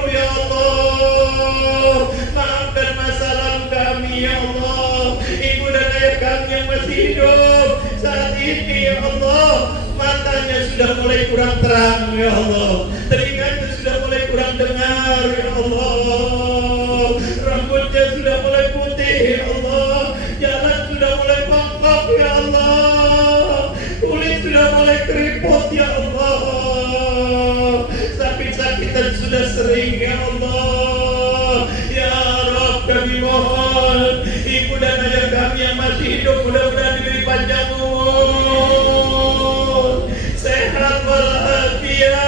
ya Allah. Maafkan masa lalu kami ya Allah. Ibu dan ayah kami yang masih hidup saat ini ya Allah, matanya sudah mulai kurang terang ya Allah, telinganya sudah mulai kurang dengar ya Allah, rambutnya sudah mulai putih ya Allah, jalan sudah mulai bengkak ya Allah, kulit sudah mulai keriput ya Allah, sakit-sakitan sudah sering ya Allah. Ya Rabb, kami mohon ibu dan ayah kami yang masih hidup mudah-mudahan diberi panjang umur, sehat walafiat.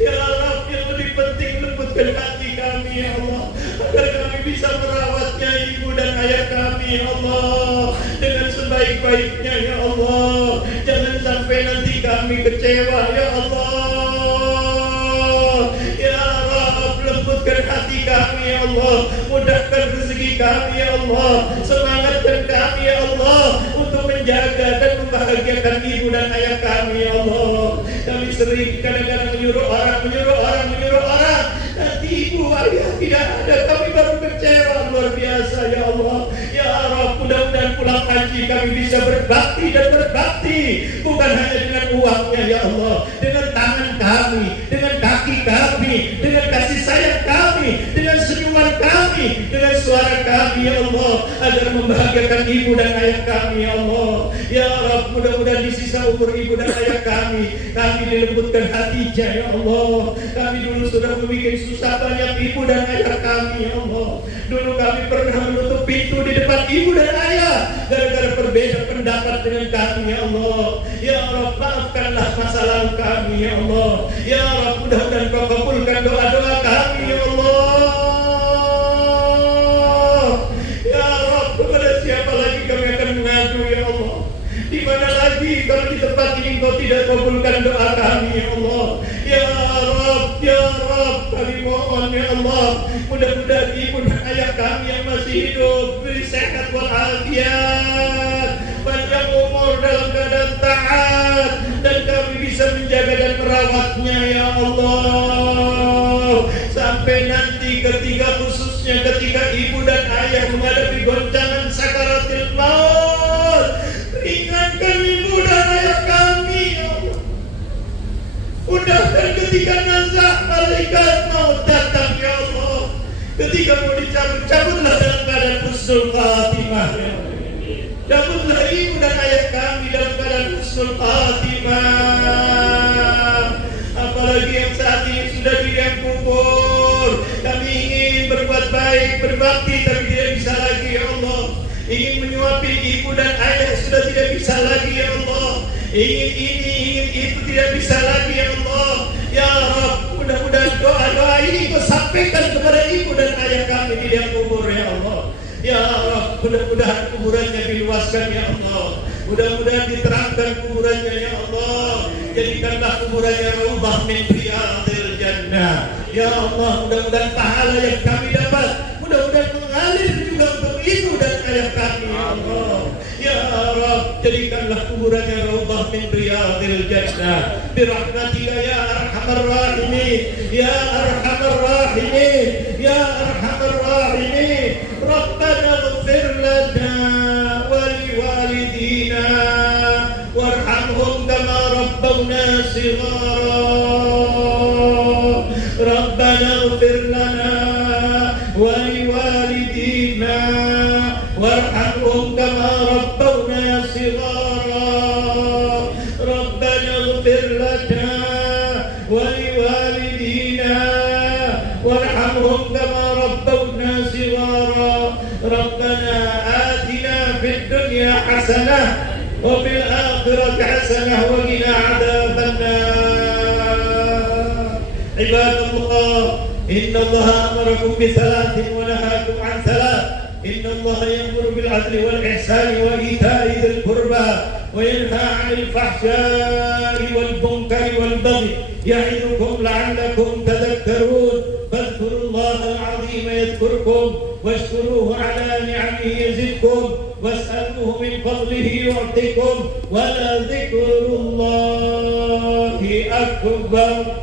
Ya Rabb, yang lebih penting lembutkan hati kami ya Allah, agar kami bisa merawatnya ibu dan ayah kami ya Allah dengan sebaik-baiknya ya Allah. Jangan sampai nanti kami kecewa ya Allah. Ya Rabb, lembutkan hati kami ya Allah, mudahkan rezeki kami ya Allah, semangatkan kami ya Allah untuk menjaga dan membahagiakan ibu dan ayah kami ya Allah. Kami sering kadang-kadang menyuruh orang, nanti ibu ayah tidak ada, kami baru kecewa luar biasa ya Allah. Ya Rabb, mudah-mudahan pulang haji kami bisa berbakti bukan hanya dengan uangnya ya Allah, dengan tangan kami, dengan kaki kami, dengan kasih sayang kami, dengan senyuman kami, dengan suara kami ya Allah, agar membahagiakan ibu dan ayah kami ya Allah. Ya Rabb, mudah-mudahan di sisa umur ibu dan ayah kami dilembutkan hatinya ya Allah. Kami dulu sudah membuat susah banyak ibu dan ayah kami ya Allah. Dulu kami pernah menutup pintu di depan ibu dan ayah gara-gara berbeda pendapat dengan kami ya Allah. Ya Rabb, maafkanlah masa lalu kami ya Allah. Ya Rabb, mudah-mudahan Kau kabulkan doa-doa kami ya Allah. Ya Rabb, kepada siapa lagi kami akan mengadu ya Allah? Di mana lagi kalau di tempat ini Kau tidak kabulkan doa kami ya Allah. Ya Rabb, kami mohon ya Allah, mudah-mudahan ibu dan ayah kami yang masih hidup beri sehat walafiat, panjang umur dalam keadaan taat, dan kami bisa menjaga dan merawatnya ya Allah, sampai nanti khususnya ketika ibu dan ayah menghadapi goncangan sakaratil maut, ringankan ibu dan ayah kami ya Allah. Mudahkan ketika nazar malaikat maut datang ya Allah, ketika mau dicabutlah dalam keadaan husnul khatimah ya Allah. Cabutlah ibu dan ayah kami dalam keadaan husnul khatimah. Apalagi yang saat ini sudah di liang kubur, kami ingin berbuat baik, berbakti, tapi tidak bisa lagi ya Allah. Ingin menyuapi ibu dan ayah sudah tidak bisa lagi ya Allah. Ingin ini, ingin itu tidak bisa lagi ya Allah. Ya Rabb, mudah-mudahan doa-doa ini Kau sampaikan kepada ibu dan ayah kami di liang kubur ya Allah. Ya Rabb, mudah-mudahan kuburannya diluaskan ya Allah. Mudah-mudahan diterangkan kuburannya ya Allah. Jadikanlah kuburannya raudhah min riyadil jannah. Ya Allah, mudah-mudahan pahala yang kami dapat, mudah-mudahan mengalir juga untuk ibu dan ayah kami ya Allah. Ya Rabb, jadikanlah kuburannya raudhah min riyadil jannah. Birahmatika ya arhamar rahimin, ya arhamar rahimin, ya arhamar rahimin. Rabbana ighfir lana wa liwalidina warhamhum kama rabbawna shighara. Rabbana ighfir lana wa liwalidina warhamhum kama rabbawna shighara. Rabbana ighfir lana wa liwalidina warhamhum kama rabbawna shighara. Rabbana atina fid dunya hasanah wa fil akhirati hasanah wa qina adzabannar. Ibadallah, inna Allah amarakum bi salatin wa nahakum an salat. Inna Allah ya'muru bil 'adli wal ihsani wa ita'i dzil qurba wa yanha 'anil fahsya'i wal munkari wal baghi ya'idukum la'allakum tadhakkarun. Fadhkurullaha al-'azima yadhkurkum washkuruhu 'ala ni'amihi yazidkum was'aluhu min fadlihi yu'tikum wa la dhikrullahi akbar.